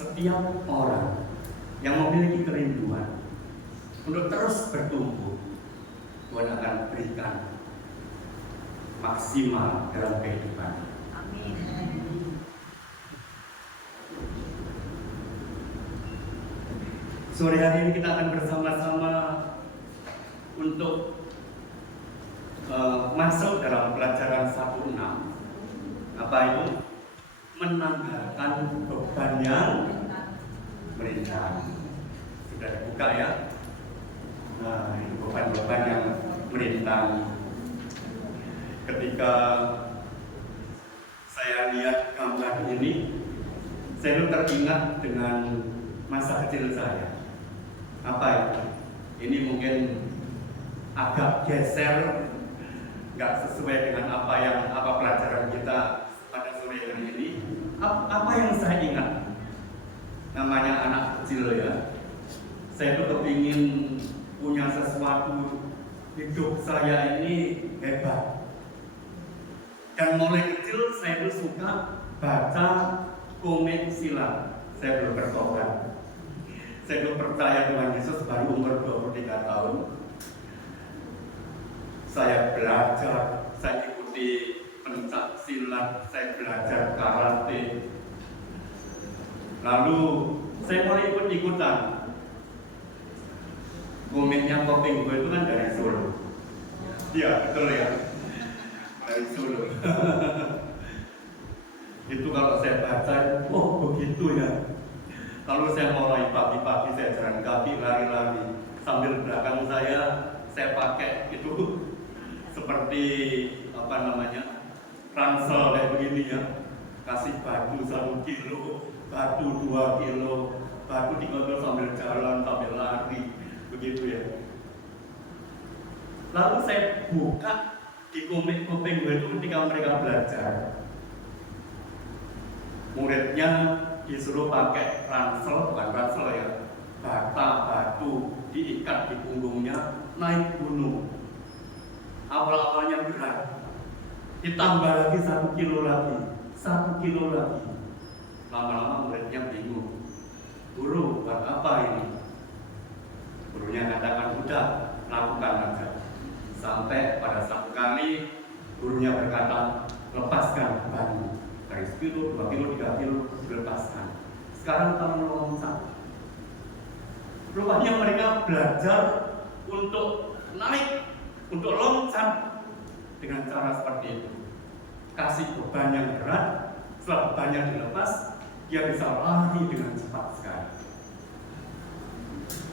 setiap orang yang memiliki kerinduan untuk terus bertumbuh, Tuhan akan berikan maksimal dalam kehidupan. Amin. Sore hari ini kita akan bersama-sama untuk masuk dalam pelajaran 1:6. Apa itu? Menanggalkan beban yang merintang. Sudah dibuka ya. Nah, ini beban-beban yang merintang. Ketika saya lihat gambar ini, saya teringat dengan masa kecil saya. Apa itu? Ini mungkin agak geser, nggak sesuai dengan apa pelajaran kita pada sore hari ini. Apa yang saya ingat? Namanya anak kecil ya. Saya tuh kepingin punya sesuatu, hidup saya ini hebat. Dan mulai kecil saya tuh suka baca komik silat. Saya belum bertobat. Saya tuh percaya Tuhan Yesus baru umur 23 tahun. Saya belajar, saya ikuti pencak silat, saya belajar karate. Lalu saya mulai ikut-ikutan. Komiknya Koping gue itu kan dari Solo. Iya, betul ya. Dari Solo. Itu kalau saya baca, oh begitu ya. Lalu saya mulai pagi-pagi saya jalan kaki, lari-lari. Sambil belakang saya pakai itu seperti ransel kayak begini ya. Kasih batu 1 kilo, batu 2 kilo, batu dikontrol sambil jalan, sambil lari, begitu ya. Lalu saya buka di komik-komik gue itu ketika mereka belajar. Muridnya disuruh pakai ransel, bukan ransel ya, batu diikat di punggungnya, naik gunung. Awal-awalnya berat, ditambah lagi 1 kilo lagi, 1 kilo lagi. Lama-lama muridnya bingung, guru buat apa ini? Gurunya katakan udah, lakukan aja. Sampai pada satu kali gurunya berkata, lepaskan bebanmu. Dari 1 kilo, 2 kilo, 3 kilo dilepaskan. Sekarang kamu loncat. Rupanya mereka belajar untuk naik, untuk loncat dengan cara seperti itu. Kasih beban yang berat, setelah bebannya dilepas, dia bisa lari dengan cepat sekali.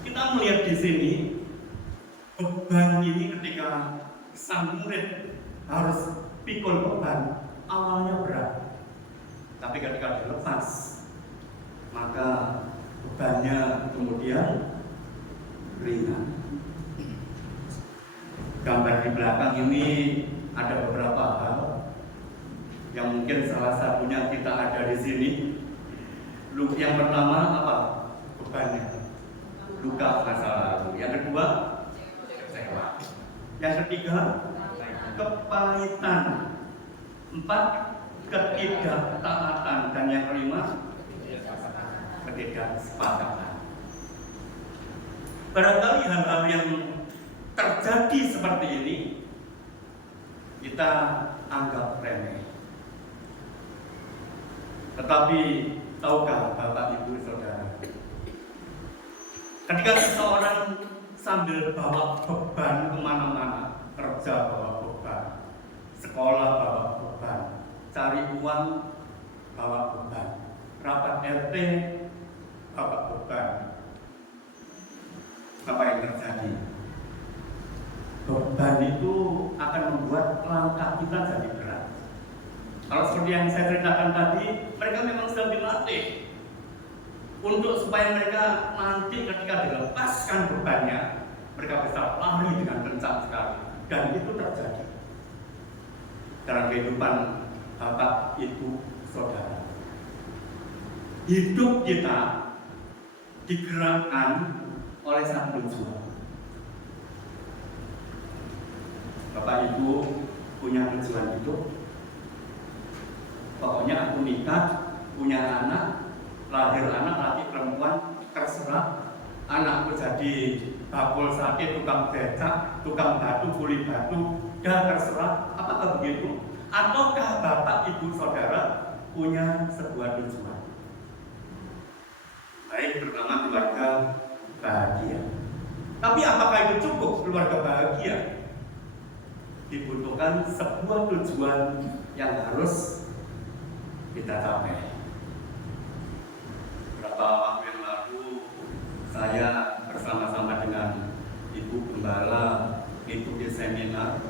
Kita melihat di sini beban ini ketika sang murid harus pikul beban, awalnya berat. Tapi ketika dilepas, maka bebannya kemudian ringan. Gambar di belakang ini ada beberapa hal yang mungkin salah satunya kita ada di sini. Yang pertama apa? Bebannya. Luka masa lalu. Yang kedua, kecewa. Yang ketiga, kepahitan. 4, ketidaktaatan. Dan yang kelima, ketidaksepakatan. Barangkali hal-hal yang terjadi seperti ini kita anggap remeh. Tetapi tahukah Bapak Ibu Saudara, ketika seseorang sambil bawa beban kemana-mana, kerja bawa beban, sekolah bawa beban, cari uang bawa beban, rapat RT bawa beban, apa yang terjadi? Beban itu akan membuat langkah kita jadi berat. Kalau seperti yang saya ceritakan tadi, mereka memang sedang dilatih untuk supaya mereka nanti ketika dilepaskan bebannya, mereka bisa lari dengan kencang sekali. Dan itu terjadi dalam kehidupan Bapak, Ibu, Saudara. Hidup kita digerakkan oleh satu tujuan. Bapak Ibu punya tujuan hidup. Pokoknya aku nikah, punya anak, lahir anak laki perempuan terserah, anakku jadi bakul sate, tukang becak, tukang batu, kuli batu, dan terserah. Apakah begitu? Ataukah bapak ibu saudara punya sebuah tujuan? Baik, pertama keluarga bahagia. Tapi apakah itu cukup keluarga bahagia? Dibutuhkan sebuah tujuan yang harus kita capai. Beberapa waktu yang lalu saya bersama-sama dengan Ibu Gembala mengikuti seminar.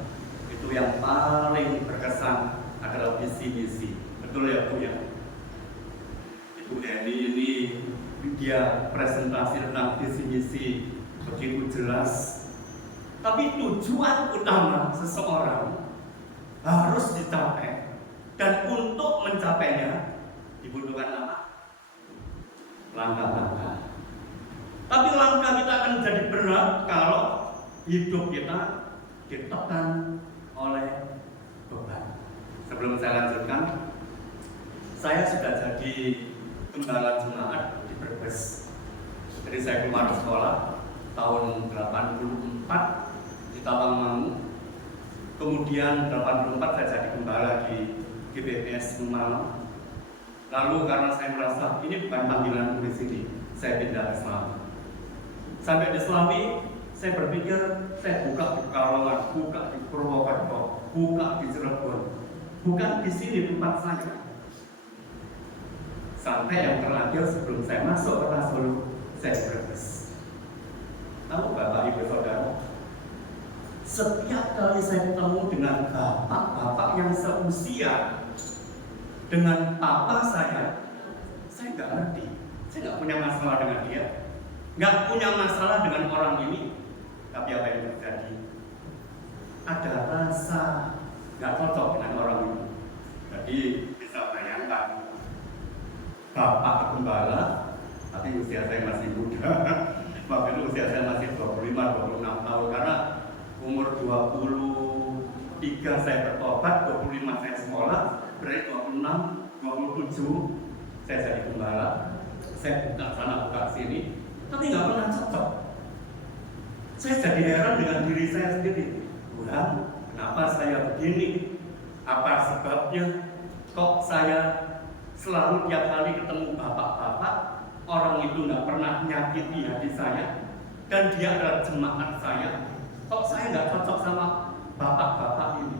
Itu yang paling berkesan adalah visi misi. Betul ya Bu ya? Ibu Eni ini dia presentasi tentang visi misi begitu jelas. Tapi tujuan utama seseorang harus dicapai, dan untuk mencapainya dibutuhkan apa? Langkah-langkah. Tapi langkah kita akan jadi berat kalau hidup kita ditekan oleh beban. Sebelum saya lanjutkan, saya sudah jadi gembala jemaat di Brebes. Jadi saya keluar sekolah tahun 84 di Tawangmangu. Kemudian 84 saya jadi gembala di GBPS Malang. Lalu karena saya merasa ini bukan panggilanku di sini, saya pindah ke Selami. Sampai di Selami, saya berpikir saya buka di Pekalongan, buka di Purwokerto, buka di Cirebon, bukan di sini tempat saya. Sampai yang terakhir sebelum saya masuk kota Solo, saya Brebes. Tahu Bapak Ibu Saudara, setiap kali saya ketemu dengan bapak-bapak yang seusia dengan papa saya nggak ngerti. Saya nggak punya masalah dengan dia, nggak punya masalah dengan orang ini. Tapi apa yang terjadi? Ada rasa nggak cocok dengan orang ini. Jadi bisa bayangkan, bapak gembala, tapi usia saya masih muda. Waktu itu usia saya masih 25-26 tahun, karena umur 23 saya bertobat, 25 saya sekolah, berarti 26, 27 saya jadi gembala. Saya buka sana buka sini, tapi nggak pernah cocok. Saya jadi heran dengan diri saya sendiri. Tuhan, kenapa saya begini? Apa sebabnya? Kok saya selalu tiap kali ketemu bapak-bapak, orang itu nggak pernah nyakiti hati saya, dan dia adalah jemaat saya. Kok saya nggak cocok sama bapak-bapak ini?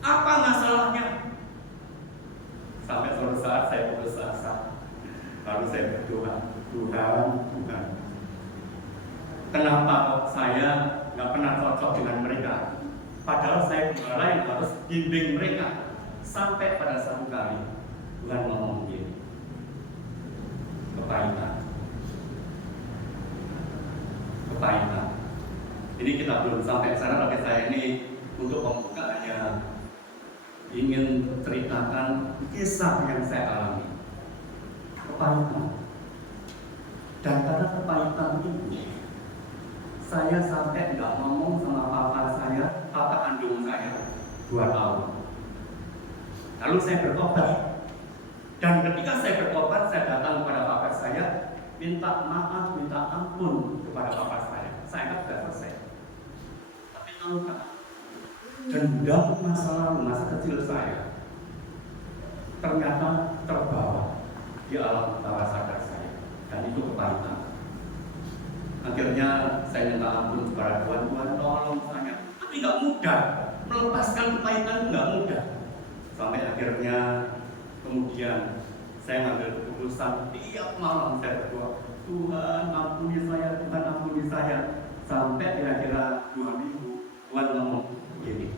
Apa masalahnya? Sampai suatu saat saya putus asa. Lalu saya berdoa, Tuhan, kenapa kok saya nggak pernah cocok dengan mereka? Padahal saya gembala yang harus bimbing mereka. Sampai pada satu kali Tuhan ngomong begini, kepahitan. Ini kita belum sampai ke sana, tapi saya ini untuk membuka hanya ingin ceritakan kisah yang saya alami. Kepahitan. Dan karena kepahitan itu, saya sampai nggak ngomong sama papa saya, papa kandung saya 2 tahun. Lalu saya bertobat. Dan ketika saya bertobat, saya datang kepada papa saya, minta maaf, minta ampun kepada papa saya. Saya anggap sudah selesai. Tapi tahukah, dendam masa lalu, masa kecil saya ternyata terbawa di alam bawah sadar saya, dan itu kepahitan. Akhirnya saya minta ampun kepada Tuhan, tolong saya. Tapi nggak mudah, melepaskan kepahitan nggak mudah. Sampai akhirnya kemudian saya mengambil keputusan, tiap malam saya berdoa, Tuhan ampuni saya, Tuhan ampuni saya. Sampai kira-kira 2 minggu Tuhan ngomong begini,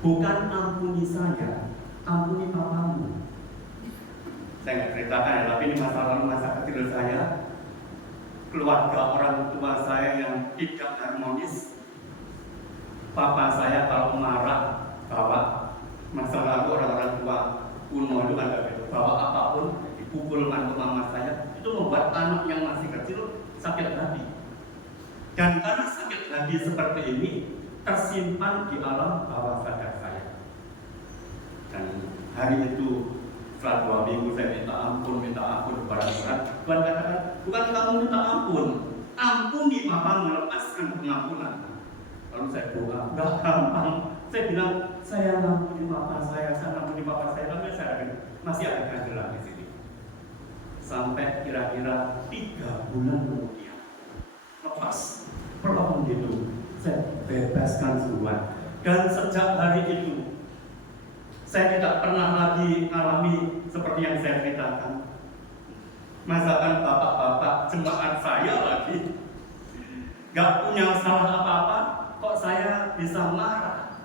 bukan ampuni saya, ampuni papamu. Saya nggak ceritakan ya, tapi ini masa lalu, masa kecil saya. Keluarga orang tua saya yang tidak harmonis. Papa saya kalau marah bawa, masa lalu orang-orang tua kuno itu kan begitu, bawa apapun dipukul mantu mama saya, itu membuat anak yang masih kecil sakit hati. Dan karena sakit hati seperti ini tersimpan di alam bawah sadar saya. Dan hari itu setelah 2 minggu saya minta Papa melepaskan pengampunan. Lalu saya doa, nggak gampang. Saya bilang, saya ngampuni Papa saya ngampuni Papa saya, tapi saya masih ada ganjelan di sini. Sampai kira-kira 3 bulan kemudian, lepas pelong gitu, saya bebaskan semua. Dan sejak hari itu, saya tidak pernah lagi mengalami seperti yang saya ceritakan. Masakan bapak-bapak jemaat saya lagi gak punya salah apa-apa, kok saya bisa marah,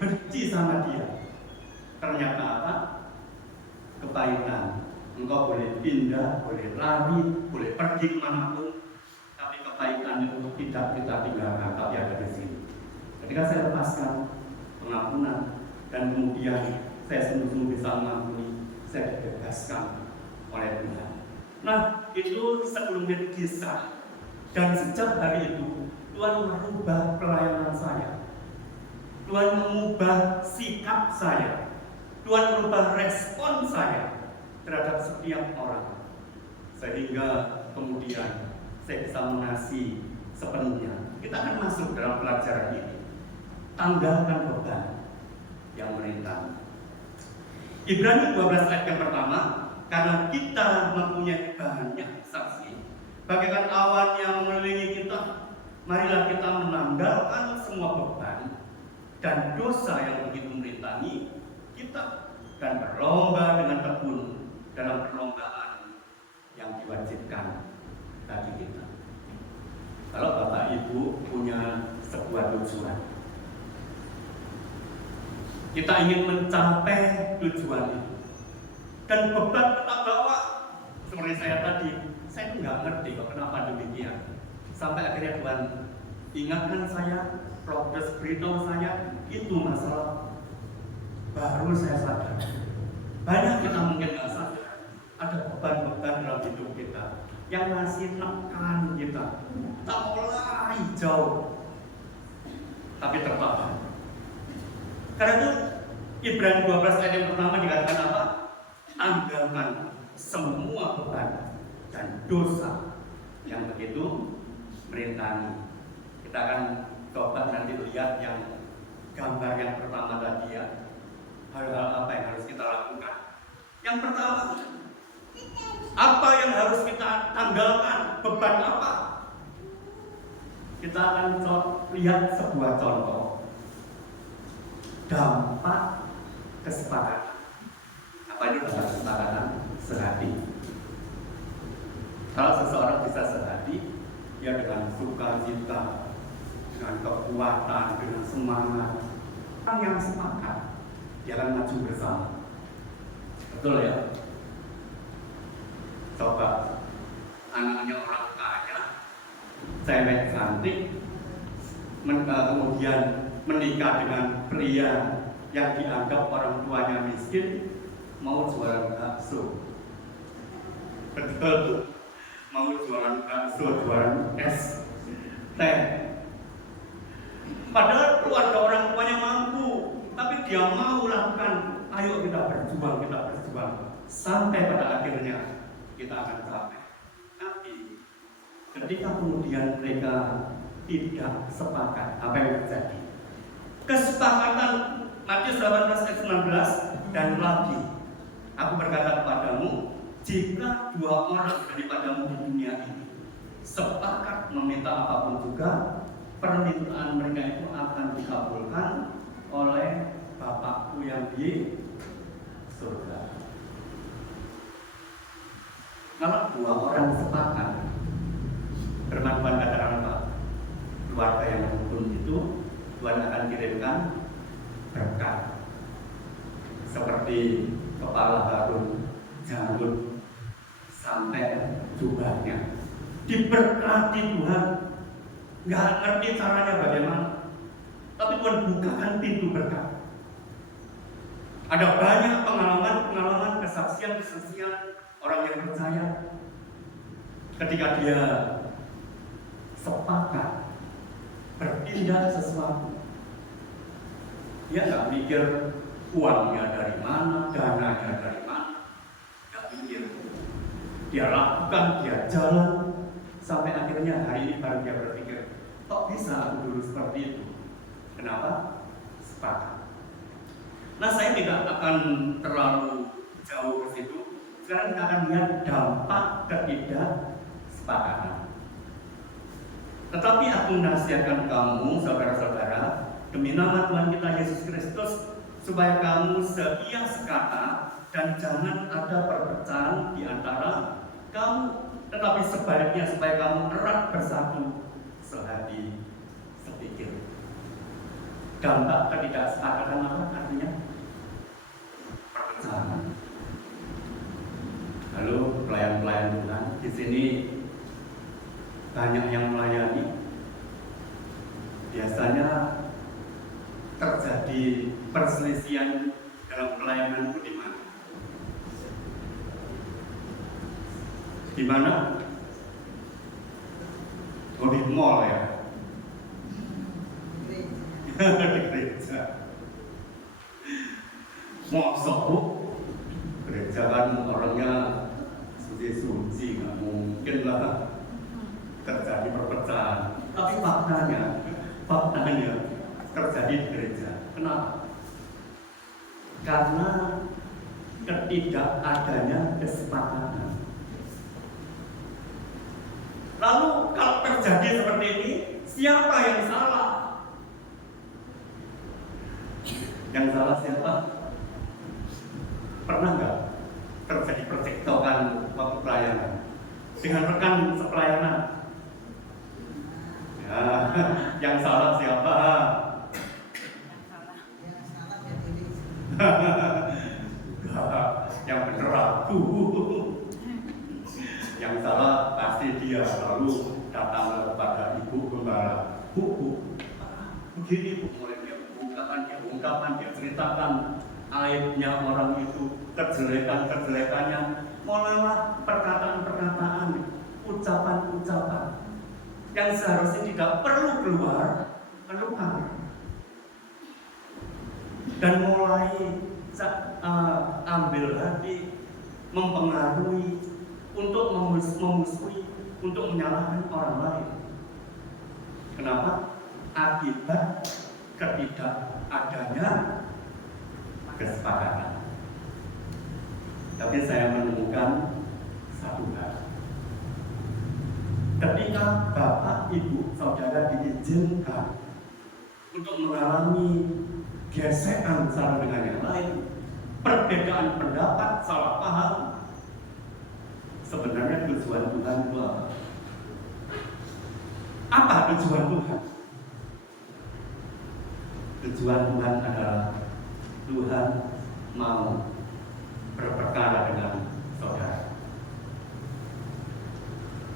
benci sama dia. Ternyata apa? Kepahitan. Engkau boleh pindah, boleh lari, boleh pergi kemanapun, tapi kepahitan itu tidak kita tinggalkan, tapi ada di sini. Ketika saya lepaskan pengampunan dan kemudian saya sungguh-sungguh bisa mengampuni, saya dibebaskan oleh Tuhan. Nah, itu sekelumit kisah. Dan sejak hari itu, Tuhan merubah pelayanan saya. Tuhan mengubah sikap saya. Tuhan merubah respon saya terhadap setiap orang. Sehingga kemudian saya bisa mengasihi sepenuhnya. Kita akan masuk dalam pelajaran ini. Tanggalkan beban yang merintangi. Ibrani 12 ayat yang pertama, karena kita mempunyai banyak saksi, bagaikan awan yang mengelilingi kita, marilah kita menanggalkan semua beban dan dosa yang begitu merintangi kita dan berlomba dengan tekun dalam perlombaan yang diwajibkan bagi kita. Kalau Bapak Ibu punya sebuah tujuan, kita ingin mencapai tujuan itu, dan beban kita bawa, seperti saya tadi, saya itu nggak ngerti kok kenapa demikian. Sampai akhirnya Tuhan ingatkan saya, progres beritahu saya, itu masalah. Baru saya sadar. Banyak kita mungkin nggak sadar, ada beban-beban dalam hidup kita yang masih nekan kita. Kita mulai jauh, tapi tertahan. Karena itu Ibrani 12 ayat yang pertama dikatakan apa? Tanggalkan semua beban dan dosa yang begitu merintangi. Kita akan coba nanti lihat yang gambar yang pertama tadi ya. Hal-hal apa yang harus kita lakukan? Yang pertama, apa yang harus kita tanggalkan? Beban apa? Kita akan lihat sebuah contoh. Dampak kesepakatan. Apa itu dampak kesepakatan? Sehati. Kalau seseorang bisa sehati, dia dengan sukacita, dengan kekuatan, dengan semangat. Orang yang sepakat, dia akan maju bersama. Betul ya? Coba anaknya orang kaya, cewek cantik, kemudian menikah dengan pria yang dianggap orang tuanya miskin, mau jualan bakso. Betul, mau jualan bakso, jualan es, teh. Padahal keluarga orang tuanya mampu, tapi dia mau lakukan. Ayo kita berjuang, sampai pada akhirnya kita akan capai. Tapi ketika kemudian mereka tidak sepakat, apa yang terjadi? Kesepakatan Matius 18 ayat 19, dan lagi aku berkata kepadamu, jika 2 orang daripadamu di dunia ini sepakat meminta apapun juga, permintaan mereka itu akan dikabulkan oleh Bapakku yang di surga. Kalau 2 orang sepakat, bermanfaat katakan apa? Keluarga yang rukun itu Tuhan akan kirimkan berkat. Seperti kepala Harun, janggut sampai jubahnya diberkati Tuhan. Nggak ngerti caranya bagaimana, tapi Tuhan bukakan pintu berkat. Ada banyak pengalaman kesaksian orang yang percaya ketika dia sepakat berpindah sesuatu. Dia nggak mikir uangnya dari mana, dananya dari mana, nggak mikir. Dia lakukan, dia jalan, sampai akhirnya hari ini baru dia berpikir, Kok bisa aku dulu seperti itu? Kenapa? Sepakat. Nah, saya tidak akan terlalu jauh ke situ. Sekarang kita akan lihat dampak ketidaksepakatan. Tetapi aku nasihatkan kamu, saudara-saudara, demi nama Tuhan kita Yesus Kristus, supaya kamu setia sekata dan jangan ada perpecahan di antara kamu, tetapi sebaliknya supaya kamu erat bersatu, sehati, sepikir. Dampak ketidaksepakatan apa artinya? Perpecahan. Lalu pelayan-pelayan Tuhan di sini banyak yang melayani. Biasanya terjadi perselisihan dalam pelayanan itu di mana? Di mana? Oh, di mall ya. Di gereja. Mosok bu, gereja kan orangnya suci-suci, nggak mungkin lah terjadi perpecahan. Tapi faktanya terjadi di gereja. Kenapa? Karena ketidakadanya kesepakatan. Lalu kalau terjadi seperti ini, siapa yang salah? Yang salah siapa? Pernah nggak terjadi percekcokan waktu pelayanan dengan rekan sepelayanan? Ya, yang salah siapa? Yang bener aku. Yang salah pasti dia. Lalu datang kepada ibu gembala. Bu, begini bu, mulai dia ungkapan, dia ceritakan aibnya orang itu, kejelekannya, mulailah perkataan-perkataan, ucapan-ucapan yang seharusnya tidak perlu keluar. Dan mulai ambil hati, mempengaruhi, untuk memusuhi, untuk menyalahkan orang lain. Kenapa? Akibat ketidakadanya kesepakatan. Tapi saya menemukan satu hal. Ketika bapak, ibu, saudara diizinkan untuk mengalami gesekan satu dengan yang lain, perbedaan pendapat, salah paham, sebenarnya tujuan Tuhan itu apa? Apa tujuan Tuhan? Tujuan Tuhan adalah Tuhan mau berperkara dengan saudara.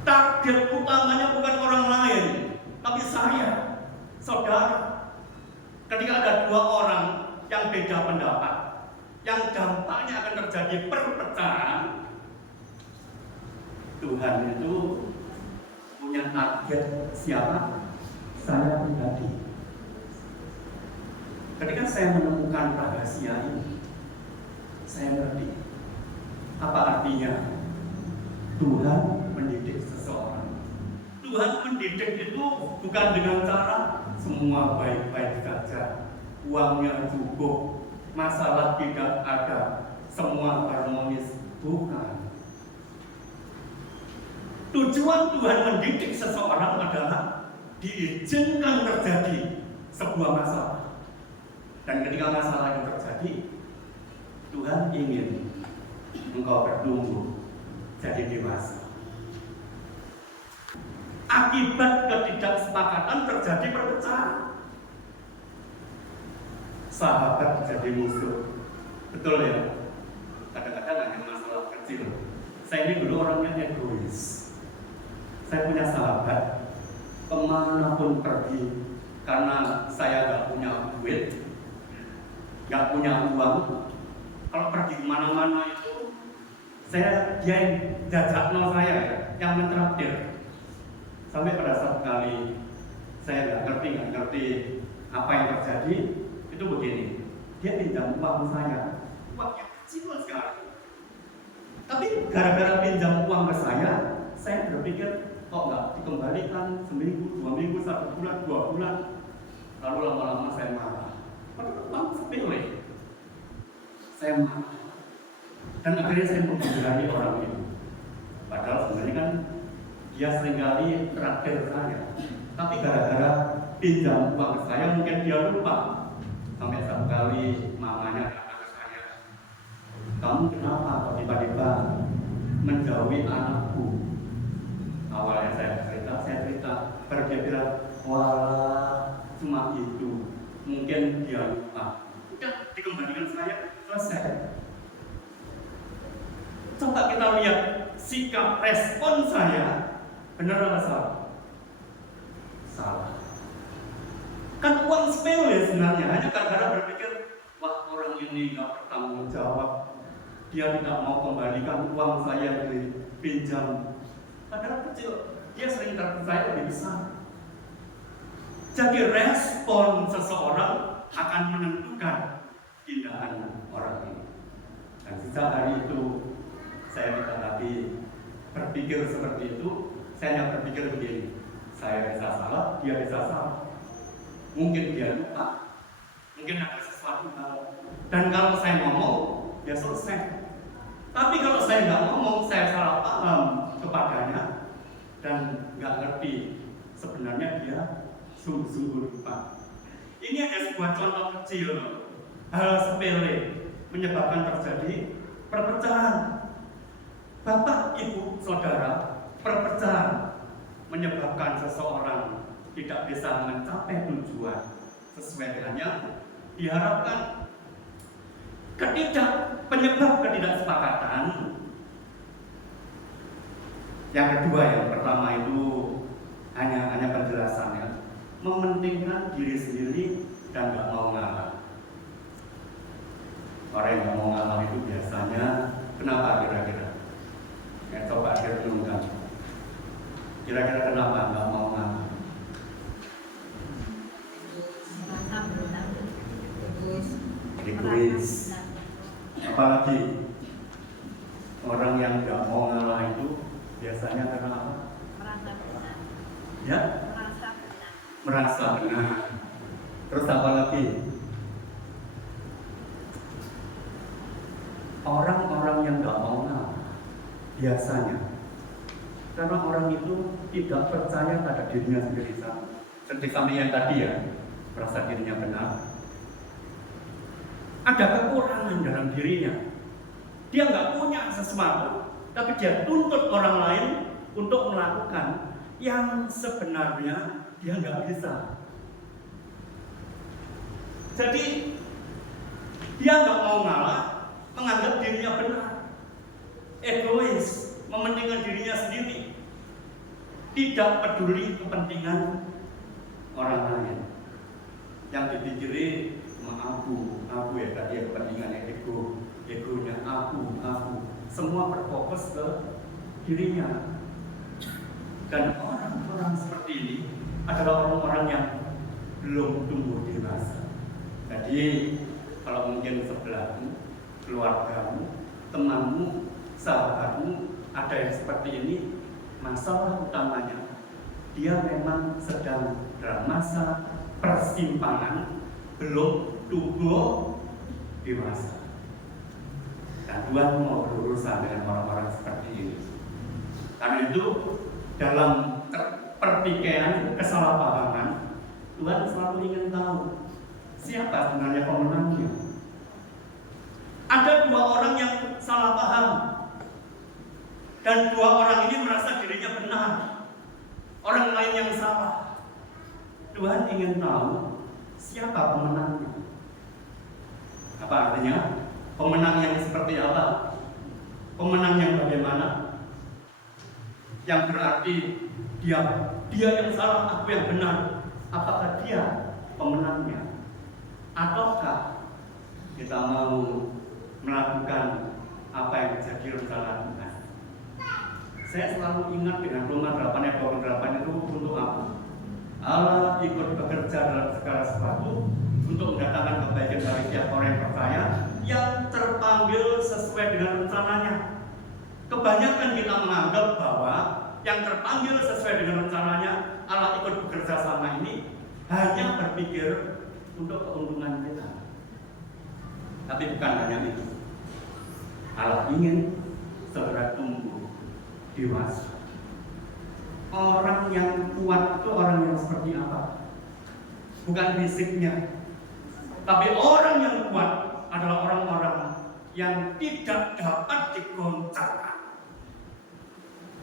Target utamanya bukan orang lain, tapi saya, saudara. Ketika ada dua orang yang beda pendapat, yang dampaknya akan terjadi perpecahan, Tuhan itu punya target siapa? Saya pribadi. Ketika saya menemukan rahasia ini, saya mengerti apa artinya Tuhan mendidik seseorang. Tuhan mendidik itu bukan dengan cara semua baik-baik saja, uangnya cukup, masalah tidak ada, semua harmonis. Bukan. Tujuan Tuhan mendidik seseorang adalah diizinkan terjadi sebuah masalah. Dan ketika masalah itu terjadi, Tuhan ingin engkau bertumbuh jadi dewasa. Akibat ketidaksepakatan terjadi perpecahan. Sahabat jadi musuh. Betul ya? Kadang-kadang hanya masalah kecil. Saya ini dulu orangnya egois. Saya punya sahabat, kemanapun pergi, karena saya gak punya duit, gak punya uang. Kalau pergi kemana-mana itu, dia yang jajakno saya, yang mentraktir. Sampai pada satu kali saya nggak ngerti apa yang terjadi. Itu begini, dia pinjam uang saya, uangnya kecil sekali. Tapi gara-gara pinjam uang ke saya berpikir kok nggak dikembalikan seminggu, 2 minggu, 1 bulan, 2 bulan, lalu lama-lama saya marah. Padahal uang sepele. Saya marah. Dan akhirnya saya menghindari orang itu. Padahal sebenarnya kan dia seringkali traktir saya. Tapi gara-gara pinjam uang ke saya, mungkin dia lupa. Sampai satu kali mamanya kata ke saya, "Kamu kenapa kok tiba-tiba menjauhi anakku?" Awalnya saya cerita, baru dia bilang, "Wah, cuma itu, mungkin dia lupa." Udah, dikembalikan saya, selesai. Coba kita lihat sikap respon saya, benar atau salah? Salah. Kan uang sepele sebenarnya, hanya gara-gara berpikir, wah orang ini nggak bertanggung jawab, dia tidak mau kembalikan uang saya dipinjam. Padahal kecil, dia sering terpercaya lebih besar. Jadi respon seseorang akan menentukan tindakan orang ini. Dan sejak hari itu saya tidak lagi berpikir seperti itu. Saya hanya berpikir begini, saya bisa salah, dia bisa salah. Mungkin dia lupa, mungkin ada sesuatu hal. Dan kalau saya ngomong, ya selesai. Tapi kalau saya nggak ngomong, saya salah paham kepadanya dan nggak ngerti sebenarnya dia sungguh-sungguh lupa. Ini ada sebuah contoh kecil, hal sepele menyebabkan terjadi perpecahan. Bapak, ibu, saudara, perpecahan menyebabkan seseorang tidak bisa mencapai tujuan sesuai dengan yang diharapkan. Penyebab ketidaksepakatan yang kedua, yang pertama itu hanya penjelasannya, mementingkan diri sendiri dan nggak mau ngalah. Orang yang nggak mau ngalah itu biasanya kenapa kira-kira? Ya, coba direnungkan. Kira-kira kenapa nggak mau ngalah? Egois. Apalagi orang yang nggak mau ngalah itu biasanya karena apa? Merasa benar. Ya? Merasa benar. Terus apa lagi? Orang-orang yang nggak mau ngalah biasanya karena orang itu tidak percaya pada dirinya sendiri. Seperti kami yang tadi ya, merasa dirinya benar. Ada kekurangan dalam dirinya. Dia nggak punya sesuatu, tapi dia tuntut orang lain untuk melakukan yang sebenarnya dia nggak bisa. Jadi dia nggak mau ngalah, menganggap dirinya benar, egois, mementingkan dirinya sendiri, tidak peduli kepentingan orang lain. Yang dipikiri aku ya tadi ya, kepentingannya egonya aku, semua berfokus ke dirinya. Dan orang-orang seperti ini adalah orang-orang yang belum tumbuh dewasa. Jadi kalau mungkin sebelahmu, keluargamu, temanmu, sahabatmu ada yang seperti ini, masalah utamanya dia memang sedang dalam masa persimpangan, belum tumbuh dewasa. Dan Tuhan mau berurusan dengan orang-orang seperti ini. Karena itu dalam pertikaian kesalahpahaman, Tuhan selalu ingin tahu siapa sebenarnya pemenangnya. Ada 2 orang yang salah paham, dan 2 orang ini merasa dirinya benar, orang lain yang salah. Tuhan ingin tahu siapa pemenangnya. Apa artinya? Pemenang yang seperti apa? Pemenang yang bagaimana? Yang berarti dia yang salah, aku yang benar. Apakah dia pemenangnya? Ataukah kita mau melakukan apa yang menjadi rencana Tuhan? Saya selalu ingat dengan Roma 8 ayat 28 itu untuk apa? Allah ikut bekerja dalam segala sesuatu untuk mendatangkan kebaikan bagi setiap orang yang percaya, yang terpanggil sesuai dengan rencananya. Kebanyakan kita menganggap bahwa yang terpanggil sesuai dengan rencananya, Allah ikut bekerja sama ini hanya berpikir untuk keuntungan kita. Tapi bukan hanya itu. Allah ingin segera tumbuh dewasa. Orang yang kuat itu orang yang seperti apa? Bukan fisiknya. Tapi orang yang kuat adalah orang-orang yang tidak dapat digoncangkan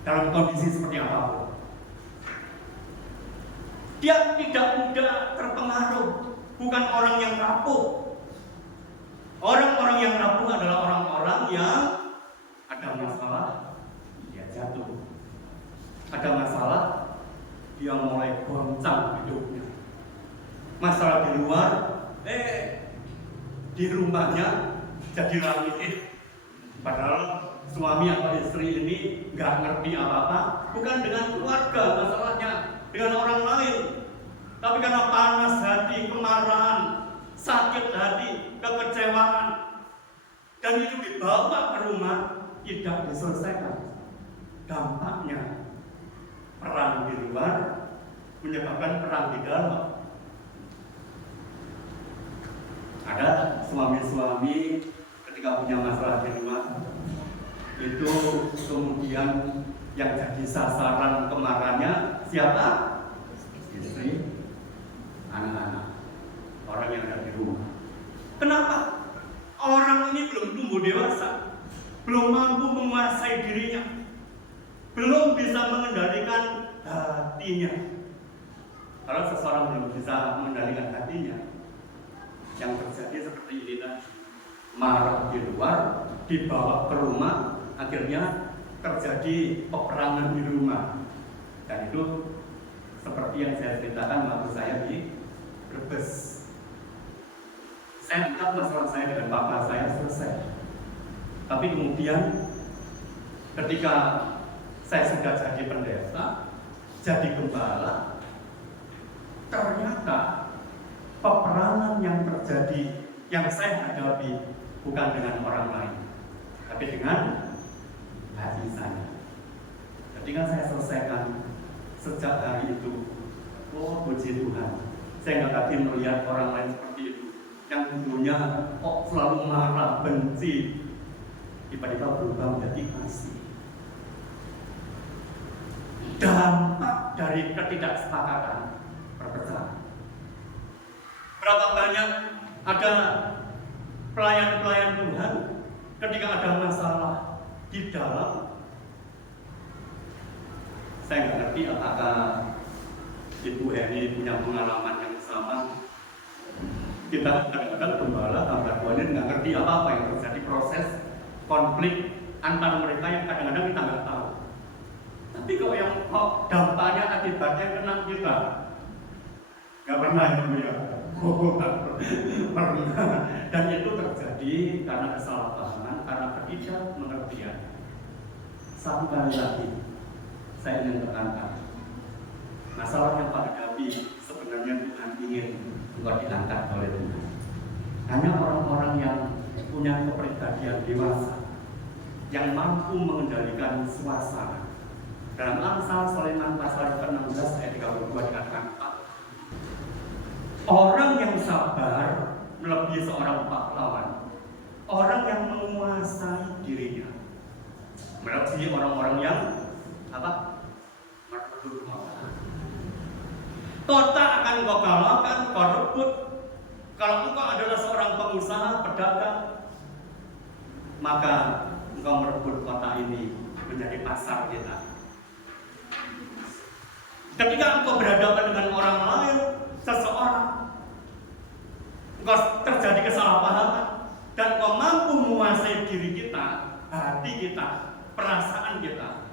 dalam kondisi seperti apapun. Dia tidak mudah terpengaruh, bukan orang yang rapuh. Orang-orang yang rapuh adalah orang-orang yang ada masalah, dia jatuh. Ada masalah, dia mulai goncang hidupnya. Masalah di luar, di rumahnya jadi langit. Padahal suami atau istri ini nggak ngerti apa-apa, bukan dengan keluarga masalahnya, dengan orang lain, tapi karena panas hati, kemarahan, sakit hati, kekecewaan, dan itu dibawa ke rumah tidak diselesaikan. Dampaknya perang di luar menyebabkan perang di dalam. Ada suami-suami ketika punya masalah di rumah itu kemudian yang jadi sasaran kemarahannya siapa? Istri, anak-anak, orang yang ada di rumah. Kenapa? Orang ini belum tumbuh dewasa, belum mampu menguasai dirinya, belum bisa mengendalikan hatinya. Kalau seseorang belum bisa mengendalikan hatinya, yang terjadi seperti ini tadi, marah di luar, dibawa ke rumah, akhirnya terjadi peperangan di rumah. Dan itu seperti yang saya ceritakan waktu saya di Brebes. Saya angkat masalah saya dengan bapak saya selesai. Tapi kemudian ketika saya sudah jadi pendeta, jadi gembala, ternyata peperangan yang terjadi, yang saya hadapi bukan dengan orang lain, tapi dengan hati saya. Ketika saya selesaikan sejak hari itu, oh puji Tuhan, saya nggak lagi melihat orang lain seperti itu, yang dulunya kok selalu marah, benci, tiba-tiba berubah menjadi kasih. Dampak dari ketidaksepakatan perpecahan. Berapa banyak ada pelayan-pelayan Tuhan ketika ada masalah di dalam, saya nggak ngerti apakah Ibu Heni punya pengalaman yang sama. Kita kadang-kadang gembala, hamba Tuhan ini nggak ngerti apa-apa yang terjadi, proses konflik antar mereka yang kadang-kadang kita nggak tahu. Tapi kalau yang dampaknya, akibatnya kena kita, nggak pernah ya. Pernah. Dan itu terjadi karena kesalahpahaman, karena ketidakmengertian. Satu kali lagi saya ingin tekankan, masalah yang Pak hadapi sebenarnya Tuhan ingin engkau diangkat oleh Tuhan. Hanya orang-orang yang punya kepribadian dewasa, yang mampu mengendalikan suasana. Dalam Amsal Sulaiman pasal 16 ayat 32 dikatakan, orang yang sabar melebihi seorang pahlawan, orang yang menguasai dirinya melebihi orang-orang yang merebut kota. Kota akan kau kalahkan, kau rebut. Kalau engkau adalah seorang pengusaha, pedagang, maka engkau merebut kota ini menjadi pasar kita. Ketika engkau berhadapan dengan orang lain, seseorang, engkau terjadi kesalahpahaman, dan engkau mampu menguasai diri kita, hati kita, perasaan kita,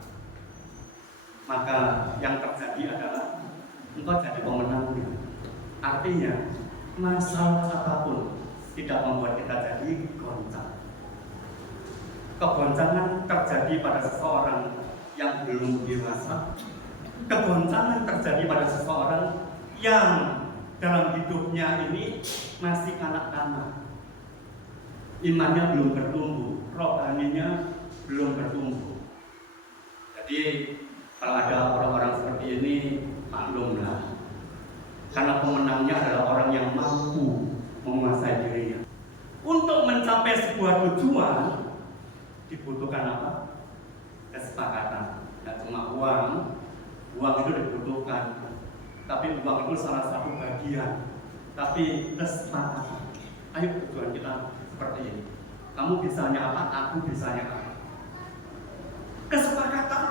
maka yang terjadi adalah engkau jadi pemenangnya. Artinya masalah apapun tidak membuat kita jadi goncang. Kegoncangan terjadi pada seseorang yang belum dewasa. Kegoncangan terjadi pada seseorang yang dalam hidupnya ini masih kanak-kanak, imannya belum bertumbuh, rohaninya belum bertumbuh. Jadi Kalau ada orang-orang seperti ini, maklumlah. Karena pemenangnya adalah orang yang mampu menguasai dirinya. Untuk mencapai sebuah tujuan dibutuhkan apa? Kesepakatan. Tidak cuma uang itu dibutuhkan. Tapi uang itu salah satu bagian. Tapi kesepakatan. Ayo tujuan kita seperti ini. Kamu bisanya apa? Aku bisanya apa? Kesepakatan.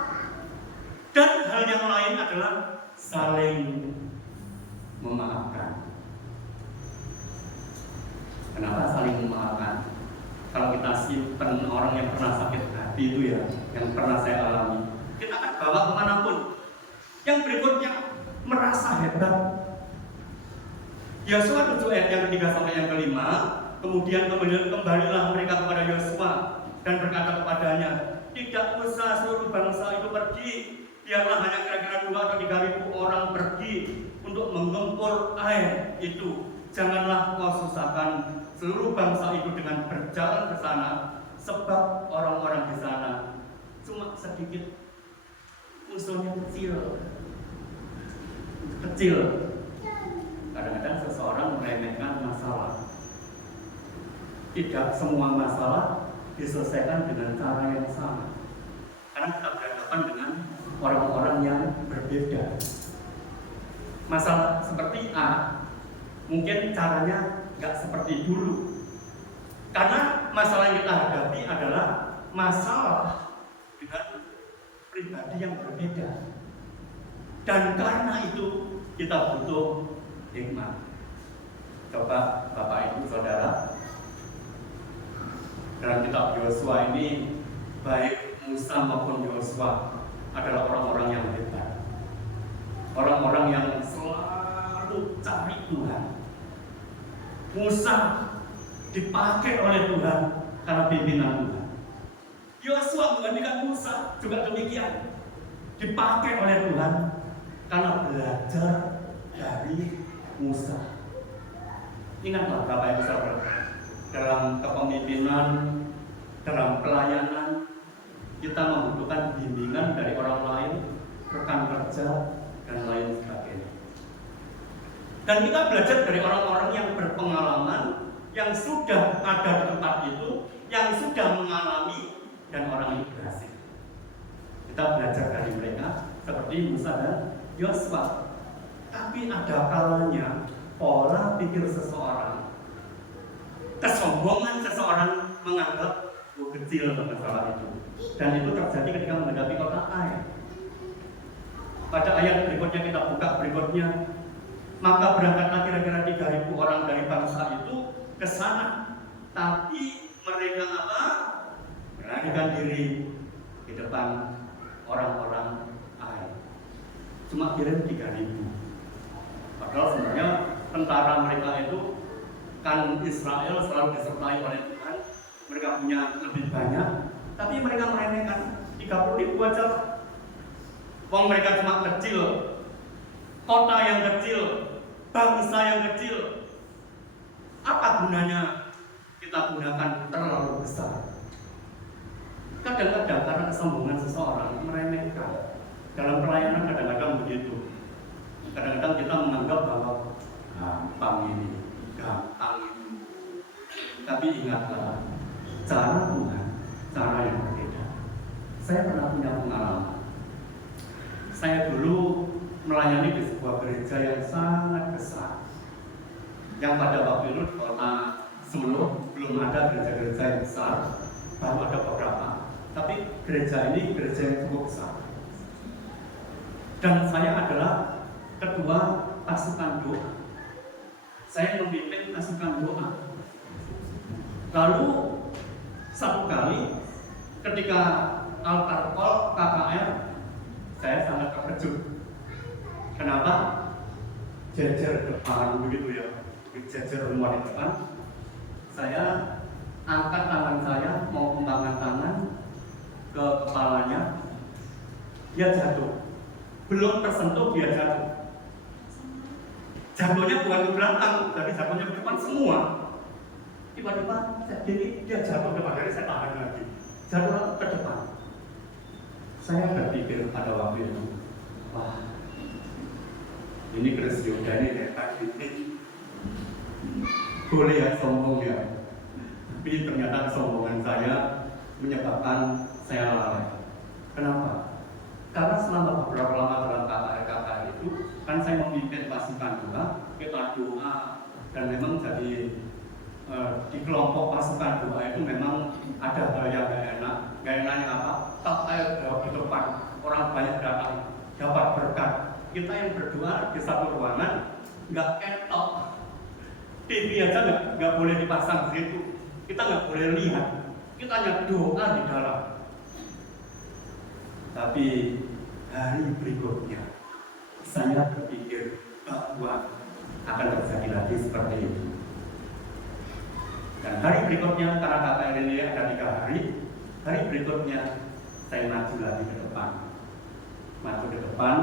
Dan hal yang lain adalah saling memaafkan. Kenapa saling memaafkan? Kalau kita simpen orang yang pernah sakit hati itu ya, yang pernah saya alami, kita akan bawa kemanapun. Yang berikutnya merasa hebat. Yosua 7 ayat yang ketiga sampai yang kelima, kemudian kembalilah mereka kepada Yosua dan berkata kepadanya, tidak usah seluruh bangsa itu pergi, biarlah hanya kira-kira 2 atau 3.000 orang pergi untuk menggempur air itu. Janganlah kau susahkan seluruh bangsa itu dengan berjalan ke sana, sebab orang-orang di sana cuma sedikit, musuhnya kecil. Kadang-kadang seseorang meremehkan masalah. Tidak semua masalah diselesaikan dengan cara yang sama. Karena kita berhadapan dengan orang-orang yang berbeda. Masalah seperti A, mungkin caranya nggak seperti dulu. Karena masalah yang kita hadapi adalah masalah dengan pribadi yang berbeda. Dan karena itu kita butuh hikmah. Coba Bapak Ibu Saudara, dalam kitab Yosua ini, baik Musa maupun Yosua adalah orang-orang yang hebat, orang-orang yang selalu cari Tuhan. Musa dipakai oleh Tuhan karena pimpinan Tuhan. Yosua menggantikan Musa juga demikian, dipakai oleh Tuhan karena belajar dari Musa. Ingatlah Bapak Ibu Saudara, dalam kepemimpinan, dalam pelayanan, kita membutuhkan bimbingan dari orang lain, rekan kerja, dan lain sebagainya. Dan kita belajar dari orang-orang yang berpengalaman, yang sudah ada di tempat itu, yang sudah mengalami, dan orang itu berhasil. Kita belajar dari mereka, seperti Musa dan Yosua. Tapi ada kalanya pola pikir seseorang, kesombongan seseorang menganggap kecil masalah itu, dan itu terjadi ketika menghadapi kota Ai. Pada ayat berikutnya kita buka berikutnya, maka berangkatlah kira-kira 3.000 orang dari bangsa itu ke sana, tapi mereka apa? Beranikan diri di depan orang-orang Ai. Cuma kira 3.000. Padahal sebenarnya tentara mereka itu kan Israel selalu disertai oleh Tuhan. Mereka punya lebih banyak, tapi mereka meremehkan 30.000 aja. Wong mereka cuma kecil, kota yang kecil, bangsa yang kecil. Apa gunanya kita gunakan terlalu besar? Kadang-kadang karena kesombongan seseorang meremehkan. Dalam pelayanan kadang-kadang begitu. Kadang-kadang kita menganggap bahwa gampang ini, gampang itu. Tapi ingatlah, cara Tuhan, cara yang berbeda. Saya pernah punya pengalaman. Saya dulu melayani di sebuah gereja yang sangat besar. Yang pada waktu itu di kota Solo belum ada gereja-gereja yang besar, baru ada beberapa. Tapi gereja ini gereja yang cukup besar. Dan saya adalah ketua pasukan doa. Saya memimpin pasukan doa. Lalu satu kali ketika altar call KKR, saya sangat terkejut. Kenapa? Jejer depan begitu ya, jejer semua di depan. Saya angkat tangan saya mau kembangkan tangan ke kepalanya, dia jatuh. Belum tersentuh dia jatuh. Jatuhnya bukan ke belakang, tapi jatuhnya ke depan semua. Tiba-tiba jadi dia jatuh ke depan, dari saya tahan lagi. Jatuh ke depan. Saya berpikir pada waktu itu, wah, ini Chris Yoga ini hebat ini. Boleh ya sombong ya, tapi ternyata kesombongan saya menyebabkan saya lalai. Kenapa? Karena selama beberapa lama dalam KKR itu, kan saya memimpin pasukan doa, kita doa, dan memang jadi di kelompok pasukan doa itu memang ada hal yang gak enak. Gak enaknya apa? Tak saya di depan, orang banyak datang, dapat berkat. Kita yang berdoa di satu ruangan, nggak ketok. TV aja nggak boleh dipasang di situ. Kita nggak boleh lihat. Kita hanya doa di dalam. Tapi hari berikutnya, saya berpikir bahwa akan terjadi lagi seperti itu. Dan hari berikutnya, karena KKR ini ada 3 hari, hari berikutnya saya maju lagi ke depan. Maju ke depan,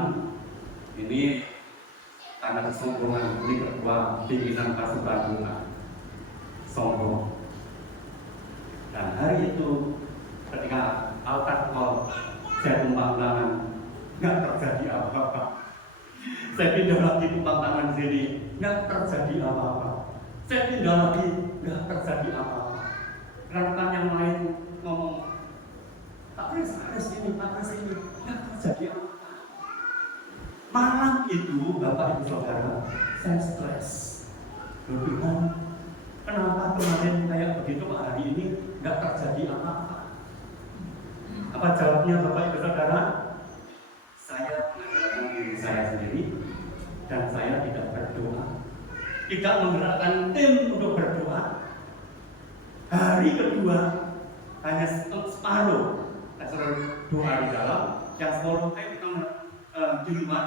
ini karena kesombongan ini ketua pimpinan pasukan bunga sombong. Dan hari itu ketika altar call saya tumpang tangan, nggak terjadi apa-apa. Saya pindah lagi tumpang tangan sini, nggak terjadi apa-apa. Saya pindah lagi, nggak terjadi apa-apa. Rekan yang lain ngomong, Pak Kris ini, Pak Kris ini, nggak terjadi apa-apa. Malam itu, Bapak Ibu Saudara, saya stres. Tuhan, kenapa kemarin kayak begitu, Pak, hari ini nggak terjadi apa-apa? Apa jawabnya Bapak Ibu Saudara? Saya menggerakkan diri saya sendiri dan saya tidak berdoa, tidak menggerakkan tim untuk berdoa. Hari kedua hanya separuh doa di dalam, yang separuh di rumah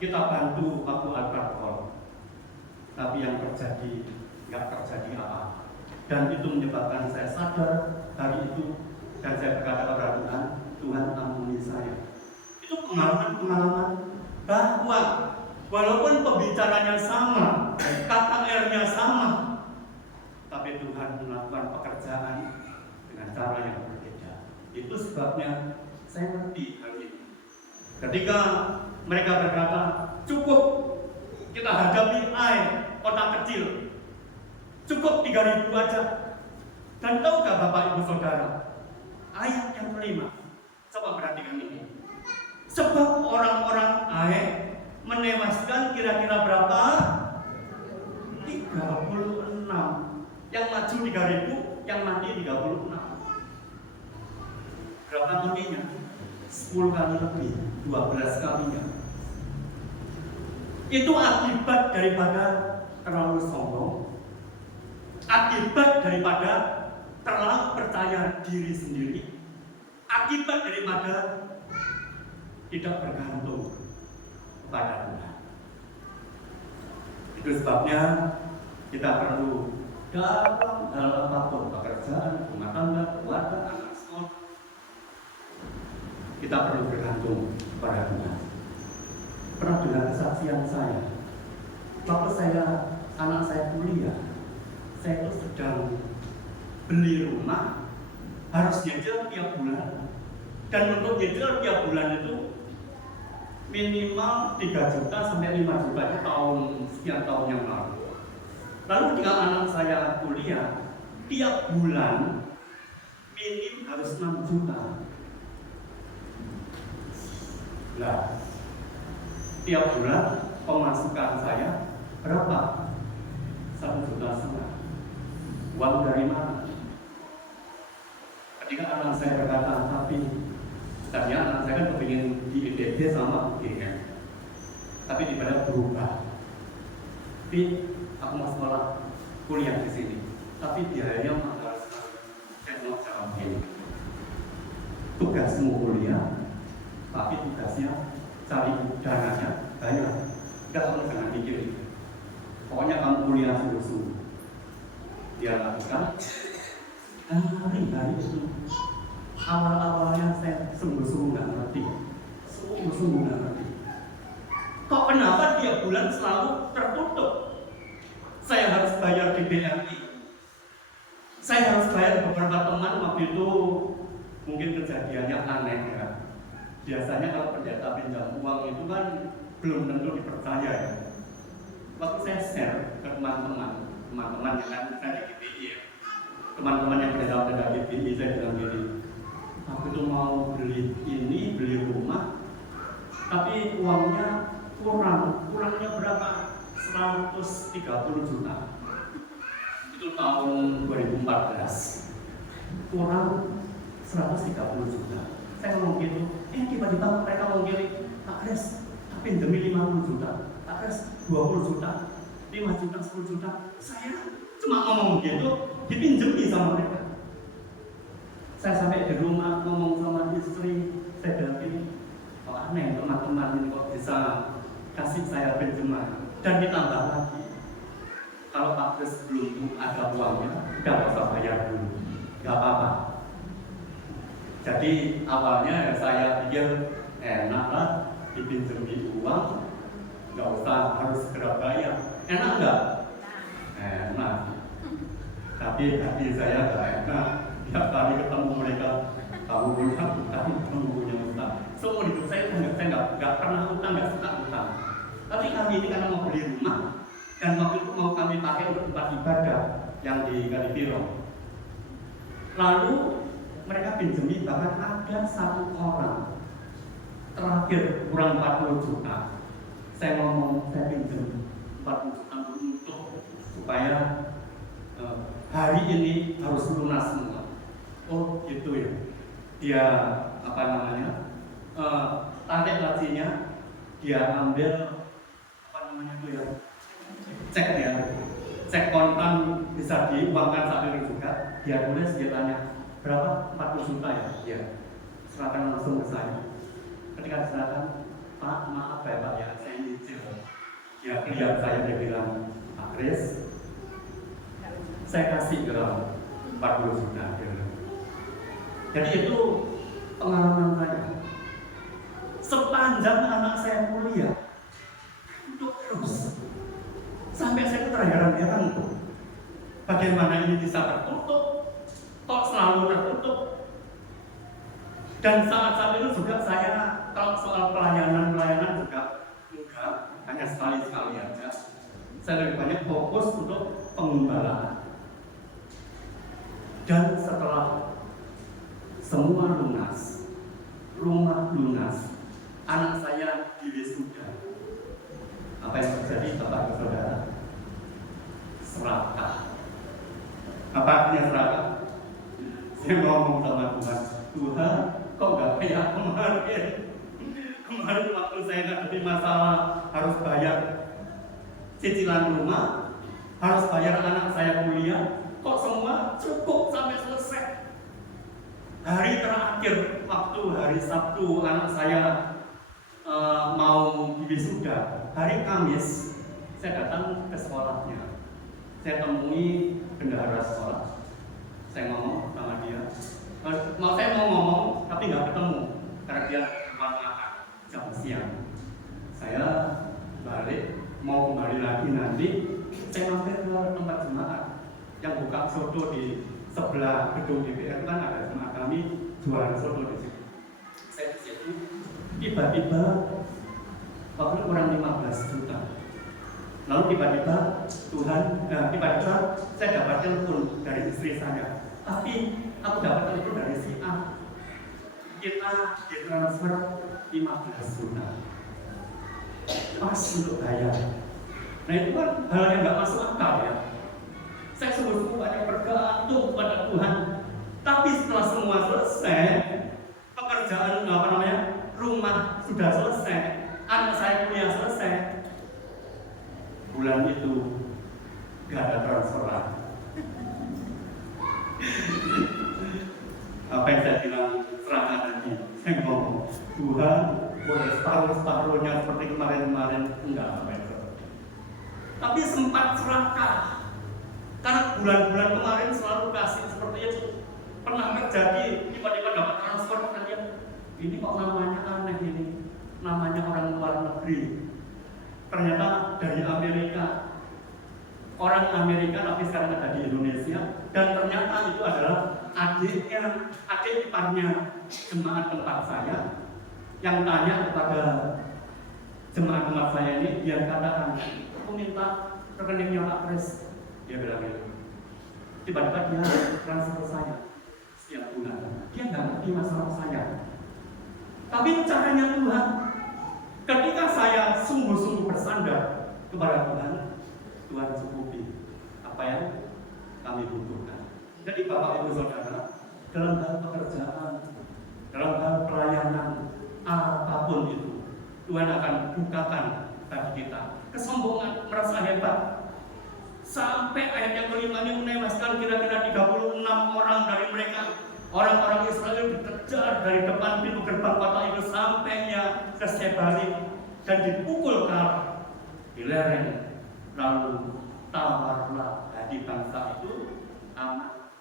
kita bantu waktu altar call. Tapi yang terjadi nggak terjadi apa, dan itu menyebabkan saya sadar hari itu, dan saya berkata kepada Tuhan, Tuhan ampuni saya. Itu pengalaman-pengalaman bahwa walaupun pembicaranya sama, KKR-nya sama, tapi Tuhan melakukan pekerjaan dengan cara yang berbeda. Itu sebabnya saya ngerti hal ini. Ketika mereka berkata, cukup kita hadapi kota kecil, cukup 3.000 aja. Dan tahukah Bapak Ibu Saudara, ayat yang kelima, coba perhatikan ini. Sebab orang-orang menewaskan kira-kira berapa? 36. Yang maju 3.000, yang mati 36. Berapa kalinya? 10 kali lebih, 12 kalinya. Itu akibat daripada terlalu sombong, akibat daripada terlalu percaya diri sendiri, akibat daripada tidak bergantung kepada Tuhan. Itu sebabnya kita perlu dalam hal apapun, pekerjaan, rumah tangga, keluarga, anak sekolah, kita perlu bergantung kepada Tuhan. Pernah dengar kesaksian saya, waktu anak saya kuliah, saya itu sedang beli rumah, harus nyicil tiap bulan, dan untuk nyicil tiap bulan itu minimal 3 juta sampai 5 juta itu sekian tahun yang lalu. Lalu jika anak saya kuliah, tiap bulan minim harus 6 juta. Nah, tiap bulan pemasukan saya berapa? 1,5 juta. Uang dari mana? Ketika anak saya berkata, tapi tadinya anak saya kan kepingin di IDB sama UGM, tapi daripada berubah. Tapi aku mau sekolah kuliah di sini, tapi biayanya mahal sekali. Saya mau jawab ini. Tugasmu kuliah, tapi tugasnya cari dananya banyak. Kamu jangan mikir. Pokoknya kamu kuliah sungguh-sungguh. Dia lakukan. Hari-hari itu awal-awalnya saya sungguh-sungguh nggak ngerti. Sungguh-sungguh nggak ngerti. Kok kenapa tiap bulan selalu tertutup? Saya harus bayar di BRI. Saya harus bayar beberapa teman waktu itu, mungkin kejadiannya aneh ya. biasanya kalau pendeta pinjam uang itu kan belum tentu dipercaya ya. Waktu saya share ke teman-teman yang kan saya di GPI ya, teman-teman yang pendeta GPI, saya bilang gini, aku itu mau beli rumah, tapi uangnya kurangnya berapa? 130 juta. Itu tahun 2014, kurang 130 juta. Saya ngomong gitu, tiba-tiba mereka mau ngirim, Pak Kres, tapi demi 50 juta, Pak Kres 20 juta, 5 juta, 10 juta. Saya cuma ngomong gitu, dipinjemi sama mereka. Saya sampai di rumah ngomong sama istri, saya bilang gini, kok aneh teman-teman ini kok bisa kasih saya pinjaman. Dan ditambah lagi, kalau Pak Kres belum ada uangnya, nggak usah bayar dulu, nggak apa-apa. Jadi awalnya saya pikir enak lah, dipinjemi uang, nggak usah harus segera bayar. Enak nggak? Enak. Tapi hati saya nggak enak. Tiap kali ketemu mereka, kamu punya utang, kamu punya utang. Seumur hidup saya nggak pernah utang, nggak suka utang. Tapi kali ini karena mau beli rumah, dan waktu itu mau kami pakai untuk tempat ibadah yang di Kalipiro. Lalu mereka pinjemi, bahkan ada satu orang terakhir kurang 40 juta. Saya ngomong, saya pinjam 40 juta untuk supaya hari ini harus lunas semua. Oh gitu ya. Dia tarik lacinya, dia ambil cek kontan bisa diuangkan saat itu juga. Dia tulis, dia tanya, berapa? 40 juta ya? Iya. Serahkan langsung ke saya. Ketika diserahkan, Pak, maaf ya Pak ya, saya nyicil. Ya, lihat saya, dia bilang, Pak Kris, saya kasih ke 40 juta. Jadi itu pengalaman saya. Sepanjang anak saya kuliah, untuk terus. Sampai saya terheran-heran tuh. Bagaimana ini bisa tertutup? Kok selalu tertutup? Dan saat itu juga saya, kalau soal pelayanan juga enggak, hanya sekali-sekali aja. Saya lebih banyak fokus untuk penggembalaan. Dan setelah semua lunas, rumah lunas, anak saya diwisuda. Apa yang terjadi, Bapak dan Saudara? Serakah. Apa artinya serakah? Saya ngomong sama Tuhan, kok gak kayak kemarin? Kemarin waktu saya ngadepi masalah harus bayar cicilan rumah, harus bayar anak saya kuliah, kok semua cukup sampai selesai. Hari terakhir, waktu hari Sabtu anak saya mau wisuda, hari Kamis saya datang ke sekolahnya. Saya temui bendahara sekolah. Saya ngomong sama dia. Saya mau ngomong tapi nggak ketemu karena dia makan jam siang. Saya balik mau kembali lagi nanti. Saya mampir ke tempat jemaat yang buka soto di sebelah gedung DPR, kan ada jemaat kami jualan soto di situ. Saya di situ tiba-tiba waktu kurang 15 juta. Lalu tiba-tiba saya dapat telepon dari istri saya. Tapi aku dapat telepon dari si A. Kita ditransfer 15 juta. Pas untuk bayar. Nah itu kan hal yang nggak masuk akal ya. Saya sungguh-sungguh banyak bergantung kepada Tuhan. Tapi setelah semua selesai, pekerjaan rumah sudah selesai, anak saya kuliah selesai, bulan itu gak ada transferan. Apa yang saya bilang serangan tadi, saya ngomong, Tuhan boleh separuh-separuhnya seperti kemarin-kemarin, enggak apa itu. Tapi sempat serakah, karena bulan-bulan kemarin selalu kasih seperti itu. Pernah terjadi, tiba-tiba dapat transfer, kalian ini kok namanya aneh ini, namanya orang luar negeri. Ternyata dari Amerika, orang Amerika tapi sekarang ada di Indonesia, dan ternyata itu adalah adik iparnya jemaat tempat saya, yang tanya kepada jemaat saya ini, dia katakan, aku minta rekeningnya Pak Kris. Dia bilang gitu. Tiba-tiba dia transfer saya setiap bulan. Dia nggak ngerti masalah saya. Tapi caranya Tuhan, ketika saya sungguh-sungguh bersandar kepada Tuhan, Tuhan cukupi apa yang kami butuhkan. Jadi Bapak Ibu Saudara, dalam hal pekerjaan, dalam hal pelayanan, apapun itu, Tuhan akan bukakan bagi kita. Kesombongan, merasa hebat, sampai ayat yang kelima ini menewaskan kira-kira 36 orang dari mereka. Orang-orang Israel dikejar dari depan pintu gerbang kota itu sampainya ke Sebalik dan dipukul kalah di lereng. Lalu tawarlah hati bangsa itu amat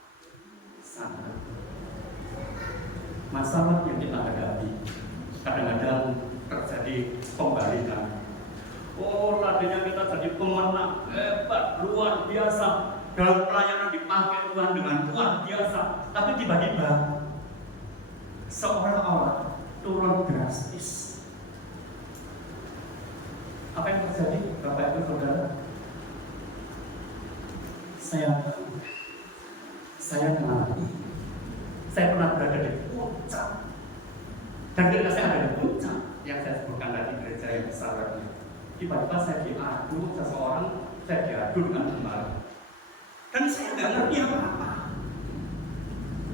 sangat. Masalah yang kita hadapi kadang-kadang terjadi pembalikan. Oh, tadinya kita jadi pemenang hebat, luar biasa, dalam pelayanan dipakai Tuhan dengan luar biasa, tapi tiba-tiba seolah-olah turun drastis. Apa yang terjadi, Bapak Ibu Saudara? Saya mengalami. Saya pernah berada di puncak. Dan ketika saya ada di puncak, yang saya sebutkan tadi gereja yang besar ini, tiba-tiba saya diadu seseorang, saya diadu dengan gembala. Dan saya nggak ngerti apa-apa.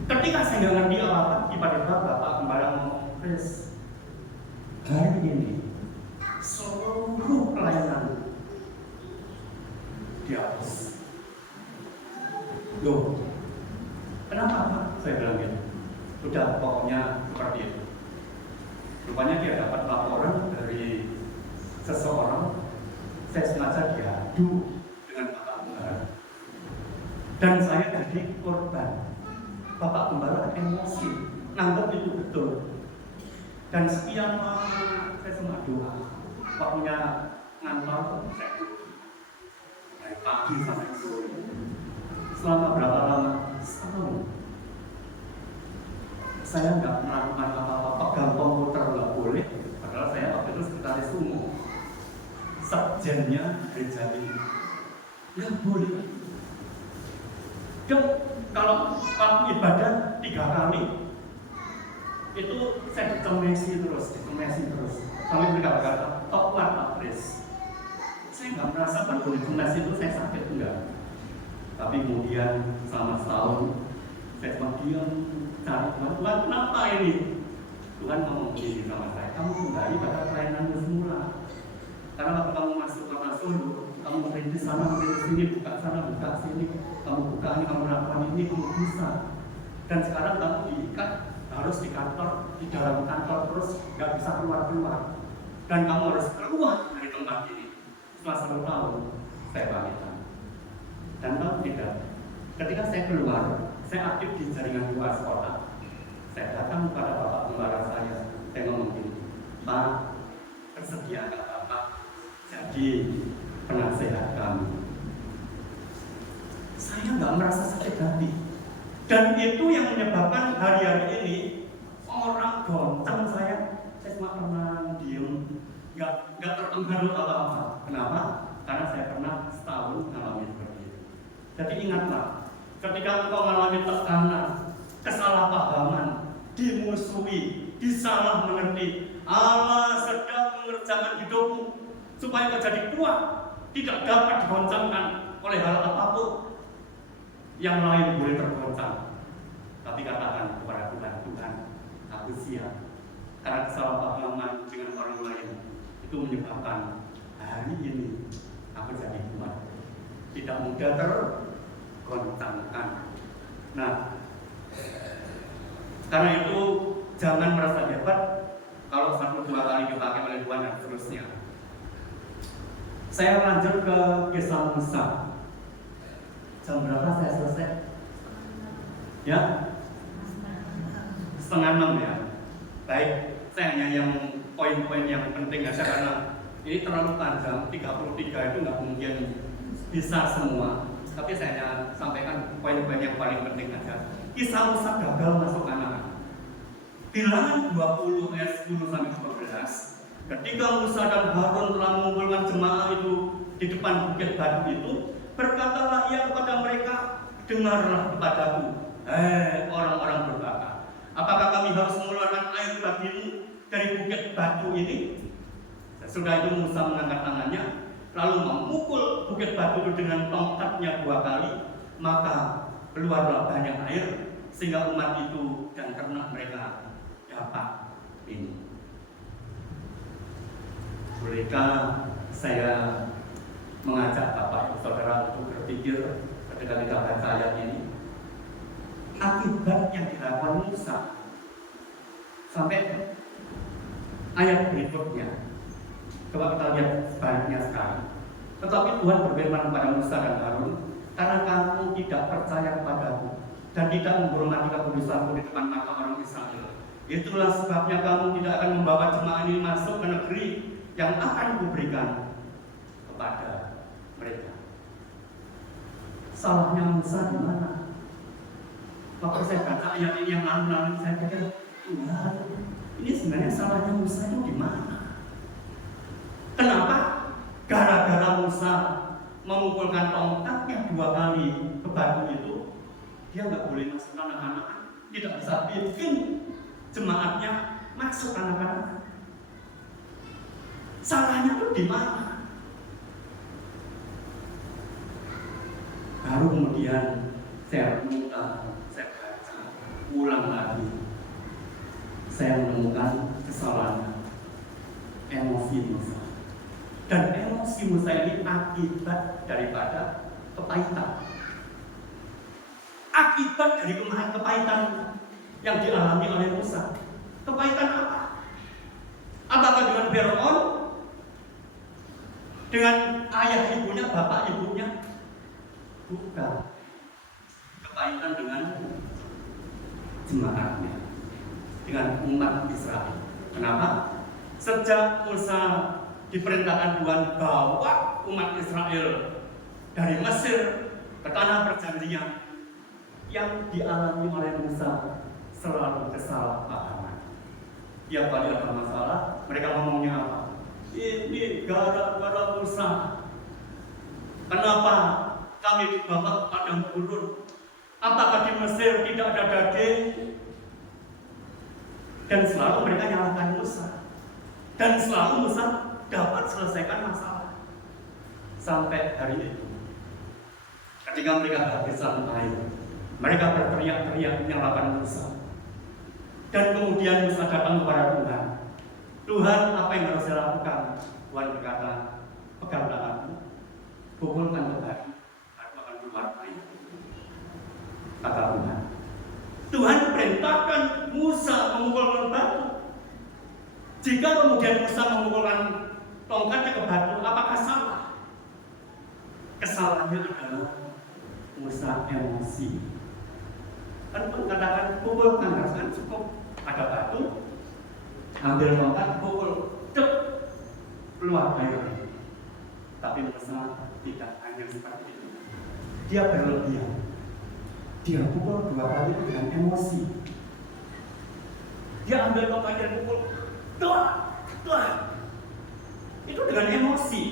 Ketika saya nggak ngerti apa-apa, tiba-tiba Bapak Gembala ngomong, Kris, hari ini seluruh pelayanan dihapus. Loh, kenapa Pak? Saya bilang gitu. Udah, pokoknya seperti itu. Rupanya dia dapat laporan dari seseorang, saya sengaja diadu dengan Bapak Gembala. Dan saya jadi korban. Bapak Gembala emosi, nanggap itu betul. Dan sekian lama saya semua doa. Waktunya ngantor, saya dari pagi sampai sore. Selama berapa lama? Setahun. Saya nggak melakukan apa-apa, pegang komputer nggak boleh. Padahal saya waktu itu sekretaris umum, sekjennya gereja ini, nggak boleh. Dan kalau ibadah 3 kali, itu saya dicemesi terus. Sampai mereka berkata, tobat Pak Kris. Saya nggak merasa kalau dicemesi itu saya sakit, enggak. Tapi kemudian selama setahun, saya cuma diam, cari Tuhan, kenapa ini? Tuhan ngomong begini sama saya, kamu kembali pada pelayananmu semula. Karena waktu kamu masuk ke Solo, kamu merintis sana, merintis sini, buka sana, buka sini, kamu buka ini, kamu lakukan ini, kamu bisa. Dan sekarang kamu diikat, harus di kantor, di dalam kantor terus, nggak bisa keluar-keluar. Dan kamu harus keluar dari tempat ini. Setelah 1 tahun, saya pamitan. Dan tahu tidak, ketika saya keluar, saya aktif di jaringan luar sekolah. Saya datang kepada Bapak Gembala saya ngomong gini, Pak, bersedia nggak Bapak jadi penasehat kami? Saya nggak merasa sakit hati. Dan itu yang menyebabkan hari-hari ini orang goncang saya cuma tenang, diem, nggak terpengaruh apa-apa. Kenapa? Karena saya pernah setahun mengalami seperti itu. Jadi ingatlah, ketika engkau mengalami tekanan, kesalahpahaman, dimusuhi, disalah mengerti, Allah sedang mengerjakan hidupmu supaya kau jadi kuat, tidak dapat digoncangkan oleh hal apapun. Yang lain boleh tergoncang, tapi katakan kepada Tuhan, aku siap. Karena kesalahpahaman dengan orang lain itu menyebabkan hari ini aku jadi kuat, tidak mudah tergoncangkan. Nah, karena itu jangan merasa hebat kalau 1-2 kali dipakai oleh Tuhan dan seterusnya. Saya lanjut ke kisah Musa. Jam berapa saya selesai? Ya? 5:30 ya. Baik, saya hanya yang poin-poin yang penting aja karena ini terlalu panjang. 33 itu nggak mungkin bisa semua. Tapi saya hanya sampaikan poin-poin yang paling penting aja. Kisah Musa gagal masuk Kanaan. Bilangan 20 ayat 10 sampai 12. Ketika Musa dan Harun telah mengumpulkan jemaah itu di depan bukit batu itu, berkatalah ia kepada mereka, dengarlah kepadaku, orang-orang berbakar. Apakah kami harus mengeluarkan air bagimu dari bukit batu ini? Sesudah itu Musa mengangkat tangannya, lalu memukul bukit batu itu dengan tongkatnya 2 kali, maka keluarlah banyak air sehingga umat itu dan ternak mereka dapat minum. Bolehkah saya mengajak Bapak Ibu Saudara untuk berpikir ketika kita baca ayat ini, akibat yang dilakukan Musa sampai ayat berikutnya. Coba kita lihat sebaliknya sekarang. Tetapi Tuhan berfirman kepada Musa dan Harun, karena kamu tidak percaya kepadaku dan tidak menghormati kekudusanku di depan mata orang Israel, itulah sebabnya kamu tidak akan membawa jemaah ini masuk ke negeri yang akan kuberikan kepada mereka. Salahnya Musa di mana? Waktu saya baca ayat ini yang lalu saya pikir, Tuhan, ini sebenarnya salahnya Musa itu di mana? Kenapa? Gara-gara Musa memukulkan tongkatnya 2 kali ke batu itu, dia nggak boleh masuk anak-anak, tidak bisa bikin jemaatnya masuk anak-anak. Salahnya itu di mana? Baru kemudian saya baca ulang lagi, saya menemukan kesalahan emosi Musa. Dan emosi Musa ini akibat daripada kepahitan. Akibat dari kepahitan yang dialami oleh Musa. Kepahitan apa? Apakah dengan Firaun? Dengan ayah ibunya, bapak ibunya? Bukan. Kepahitan dengan jemaatnya, dengan umat Israel. Kenapa? Sejak Musa diperintahkan Tuhan bawa umat Israel dari Mesir ke tanah perjanjian, yang dialami oleh Musa selalu kesalahpahaman. Tiap kali ada masalah, mereka ngomongnya apa? Ini gara-gara Musa. Kenapa kami dibawa ke padang gurun? Apakah di Mesir tidak ada daging? Dan selalu mereka nyalahkan Musa. Dan selalu Musa dapat selesaikan masalah. Sampai hari itu, ketika mereka kehabisan air, mereka berteriak-teriak menyalahkan Musa. Dan kemudian Musa datang kepada Tuhan. Tuhan, apa yang harus saya lakukan? Tuhan berkata, pegang tanganku, pukulkan ke batu, aku akan keluar air. Kata Tuhan. Tuhan perintahkan Musa memukulkan batu. Jika kemudian Musa memukulkan tongkatnya ke batu, apakah salah? Kesalahannya adalah Musa emosi. Kan katakan pukulkan, kan cukup ada batu, ambil tongkat, pukul, cek, keluar air. Tapi Musa tidak hanya seperti itu. Dia berlebihan. Dia pukul 2 kali dengan emosi. Dia ambil tongkat dan pukul, tuh. Itu dengan emosi.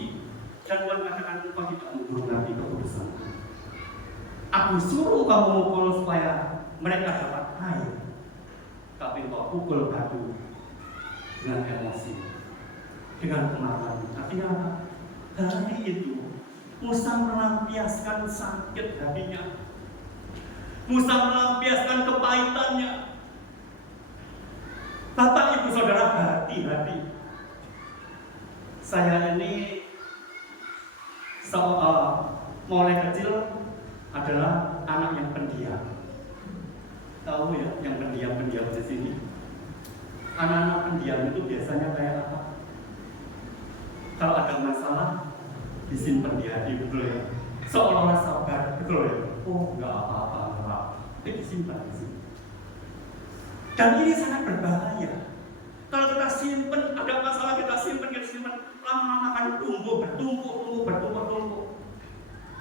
Dan Tuhan katakan, engkau tidak menghormati keputusan. Aku suruh kamu mukul supaya mereka dapat air, tapi engkau pukul batu dengan emosi, dengan kemarahan. Artinya apa? Hari itu Musa melampiaskan sakit hatinya. Musa melampiaskan kepahitannya. Bapak Ibu Saudara, hati-hati. Saya ini mulai kecil adalah anak yang pendiam. Tahu ya, yang pendiam-pendiam di sini. Anak-anak pendiam itu biasanya kayak apa? Kalau ada masalah, disimpan di hati, betul ya? Seolah-olah sabar, betul ya? Oh, nggak apa-apa, tapi disimpan di sini. Dan ini sangat berbahaya. Kalau kita simpan, ada masalah kita simpan, lama-lama akan bertumpuk.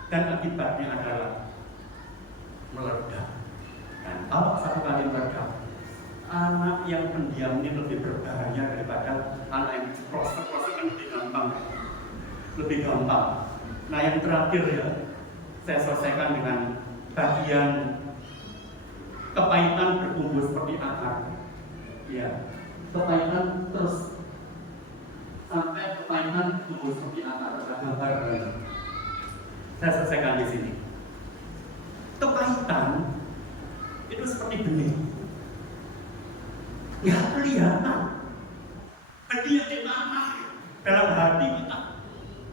Dan akibatnya adalah meledak. Dan kalau satu kali meledak, anak yang pendiam ini lebih berbahaya daripada anak yang proses kan lebih gampang. Nah yang terakhir ya, saya selesaikan dengan bagian kepahitan bertumbuh seperti akar. Ya, kepahitan terus sampai kepahitan bertumbuh seperti akar. Ada gambar. Saya selesaikan di sini. Kepahitan itu seperti benih. Nggak kelihatan. Benih yang ditanam dalam hati kita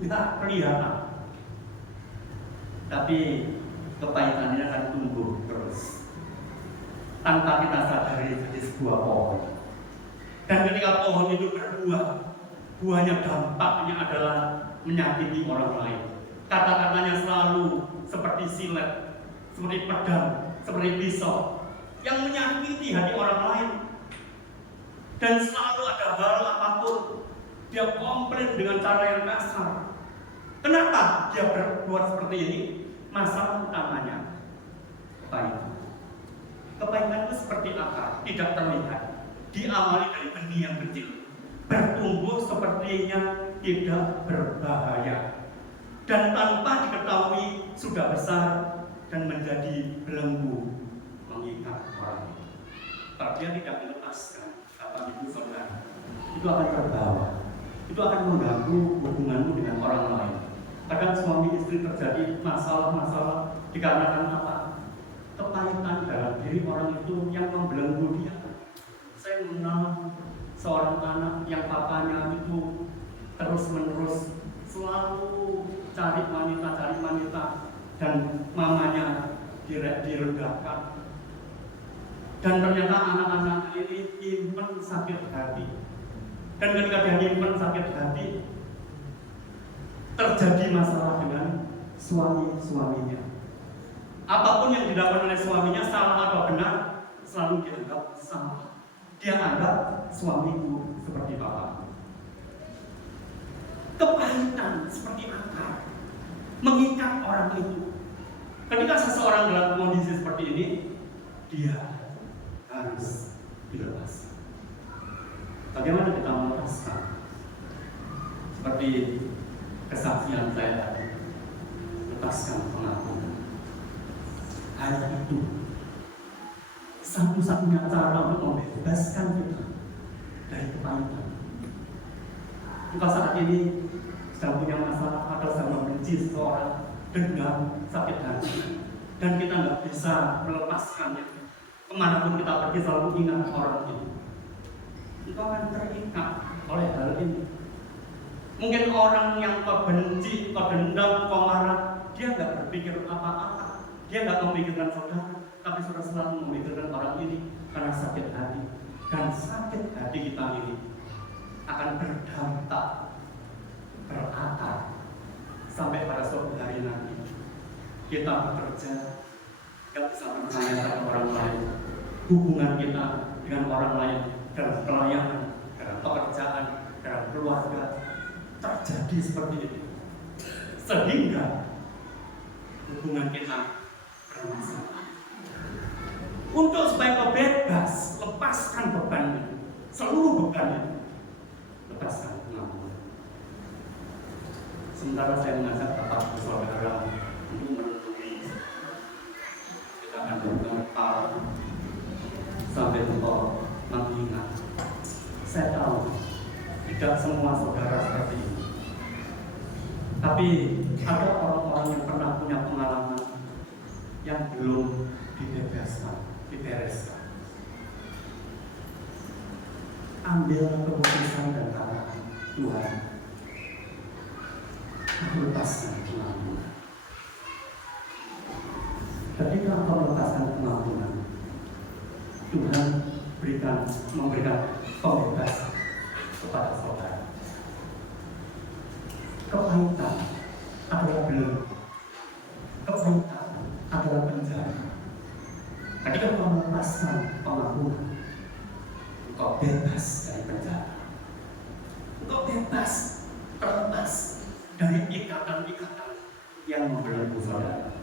nggak kelihatan. Tapi kepahitan ini akan tumbuh terus tanpa kita sadari jadi sebuah pohon. Dan ketika pohon itu berbuah, buahnya dampaknya adalah menyakiti orang lain. Kata-katanya selalu seperti silet, seperti pedang, seperti pisau yang menyakiti hati orang lain. Dan selalu ada hal apapun dia komplain dengan cara yang kasar. Kenapa dia berbuat seperti ini? Masalah utamanya kepahitan. Kepahitan itu seperti akar, tidak terlihat. Diawali dari benih yang kecil, bertumbuh sepertinya tidak berbahaya. Dan tanpa diketahui sudah besar dan menjadi belenggu mengikat orang. Kalau dia tidak melepaskan, Bapak Ibu Saudara, itu akan terbawa. Itu akan mengganggu hubunganmu dengan orang lain. Kadang suami istri terjadi masalah-masalah dikarenakan apa? Kepahitan dalam diri orang itu yang membelenggu dia. Saya mengenal seorang anak yang papanya itu terus-menerus selalu cari wanita, dan mamanya diredahkan. Dan ternyata anak-anak ini nyimpen sakit hati. Dan ketika dia nyimpen sakit hati, terjadi masalah dengan suaminya. Apapun yang dilakukan oleh suaminya, salah atau benar, selalu dianggap salah. Dia anggap suamiku seperti bapak. Kepahitan seperti akar mengikat orang itu. Ketika seseorang dalam kondisi seperti ini, dia harus dilepas. Bagaimana kita melepaskan? Seperti kesaksian saya tadi, lepaskan pengakuan. Hanya itu satu-satunya cara untuk membebaskan kita dari kepahitan. Jika saat ini sedang punya masalah atau sedang membenci seseorang, dendam, sakit hati, dan kita nggak bisa melepaskannya, kemanapun kita pergi selalu ingat orang itu, itu akan terikat oleh hal ini. Mungkin orang yang kau benci, kau dendam, kau marah, dia nggak berpikir apa-apa, dia nggak memikirkan saudara, tapi sudah selalu memikirkan orang ini karena sakit hati. Dan sakit hati kita ini akan berdampak, berakar sampai pada suatu hari nanti kita bekerja, nggak bisa percaya pada orang lain. Hubungan kita dengan orang lain dalam pelayanan, dalam pekerjaan, dalam keluarga terjadi seperti itu, sehingga hubungan kita bermasalah. Untuk supaya kau bebas, lepaskan bebannya, seluruh bebannya, lepaskan pengakuan. Sementara saya mengajak Bapak Ibu Saudara untuk merenungi, kita akan bergetar sampai engkau mengingat. Saya tahu tidak semua saudara seperti ini, tapi ada orang-orang yang pernah punya pengalaman yang belum dibebaskan, dibereskan. Ambil keputusan dan kata Tuhan, aku lepaskan pengampunan. Ketika engkau melepaskan pengampunan, Tuhan memberikan pembebasan kepada saudara. Kepahitan adalah belenggu, kepahitan adalah penjara. Ketika engkau melepaskan pengampunan, engkau bebas dari penjara. Engkau bebas, terlepas dari ikatan-ikatan yang membelenggu saudara.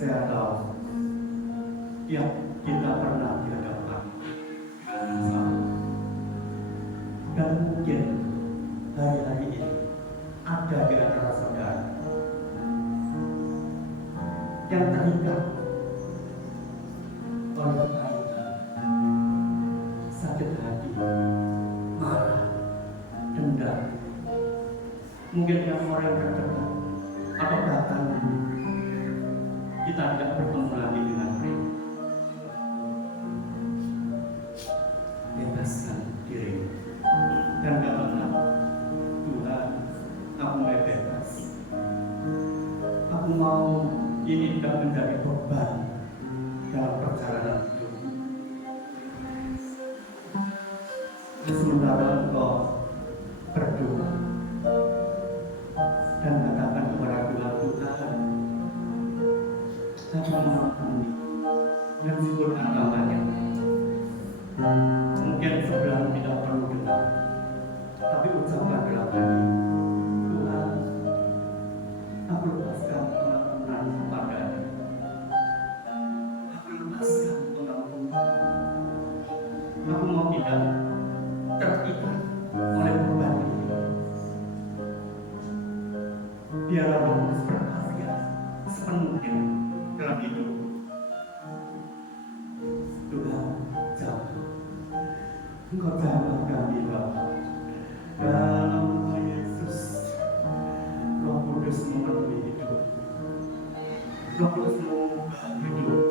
Saya tahu yang kita pernah dihadapkan sama. Dan mungkin hari-hari ini ada di antara saudara yang terikat oleh ketakutan, sakit hati, marah, dendam. Mungkin yang orang terdekat atau bahkan mau ini tidak menjadi beban dalam perjalanan hidup. Sementara engkau berdoa dan katakan kepada Tuhan, Tuhan, aku mengampuni dan sempurna tangannya. Mungkin sebelah tidak perlu dengar, tapi ucapkan dalam hati, Tuhan, aku lepaskan pengampunan kepadanya. Aku lepaskan pengampunan. Aku mau tidak terikat oleh beban ini. Biarlah aku berkarya sepenuhnya dalam hidup. Tuhan, jangan Engkau jamah kami Bapa. Dalam nama Yesus, Roh Kudus memenuhi hidup. Roh Kudus mengubah hidup.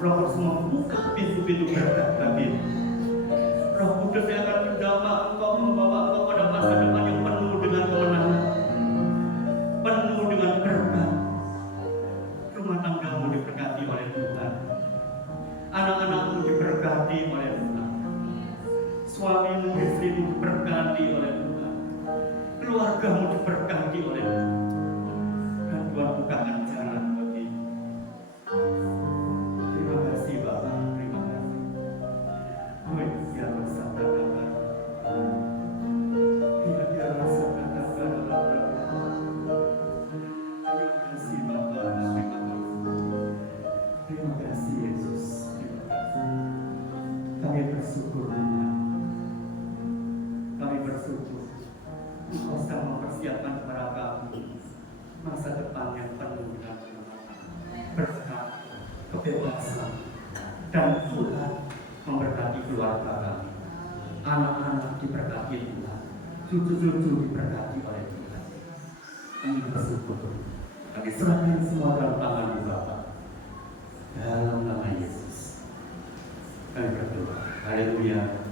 Roh Kudus membuka pintu-pintu berkat bagi. Roh Kudus yang akan menjamah engkau, membawa engkau pada masa depan yang penuh dengan kemenangan, penuh dengan berkat. Rumah tanggamu diberkati oleh Tuhan, anak-anakmu diberkati oleh Tuhan, suamimu, istrimu diberkati oleh Tuhan, keluargamu diberkati oleh Tuhan, dan Tuhan bukakan jalan bagimu. Terima kasih Bapak, terima kasih. Ya rasa kata-kata, ya rasa kata-kata. Terima kasih Bapak, terima kasih. Terima kasih Yesus, terima kasih. Kami bersyukur Tuhan. Kami bersyukur Engkau sedang mempersiapkan kepada kami masa depan yang penuh dengan berkat, kebebasan, dan Tuhan memberkati keluarga kami. Anak-anak diberkati Tuhan, cucu-cucu diberkati oleh Tuhan. Kami bersyukur. Kami serahkan semua dalam tangan-Mu Bapa. Dalam nama Yesus kami berdoa. Haleluya.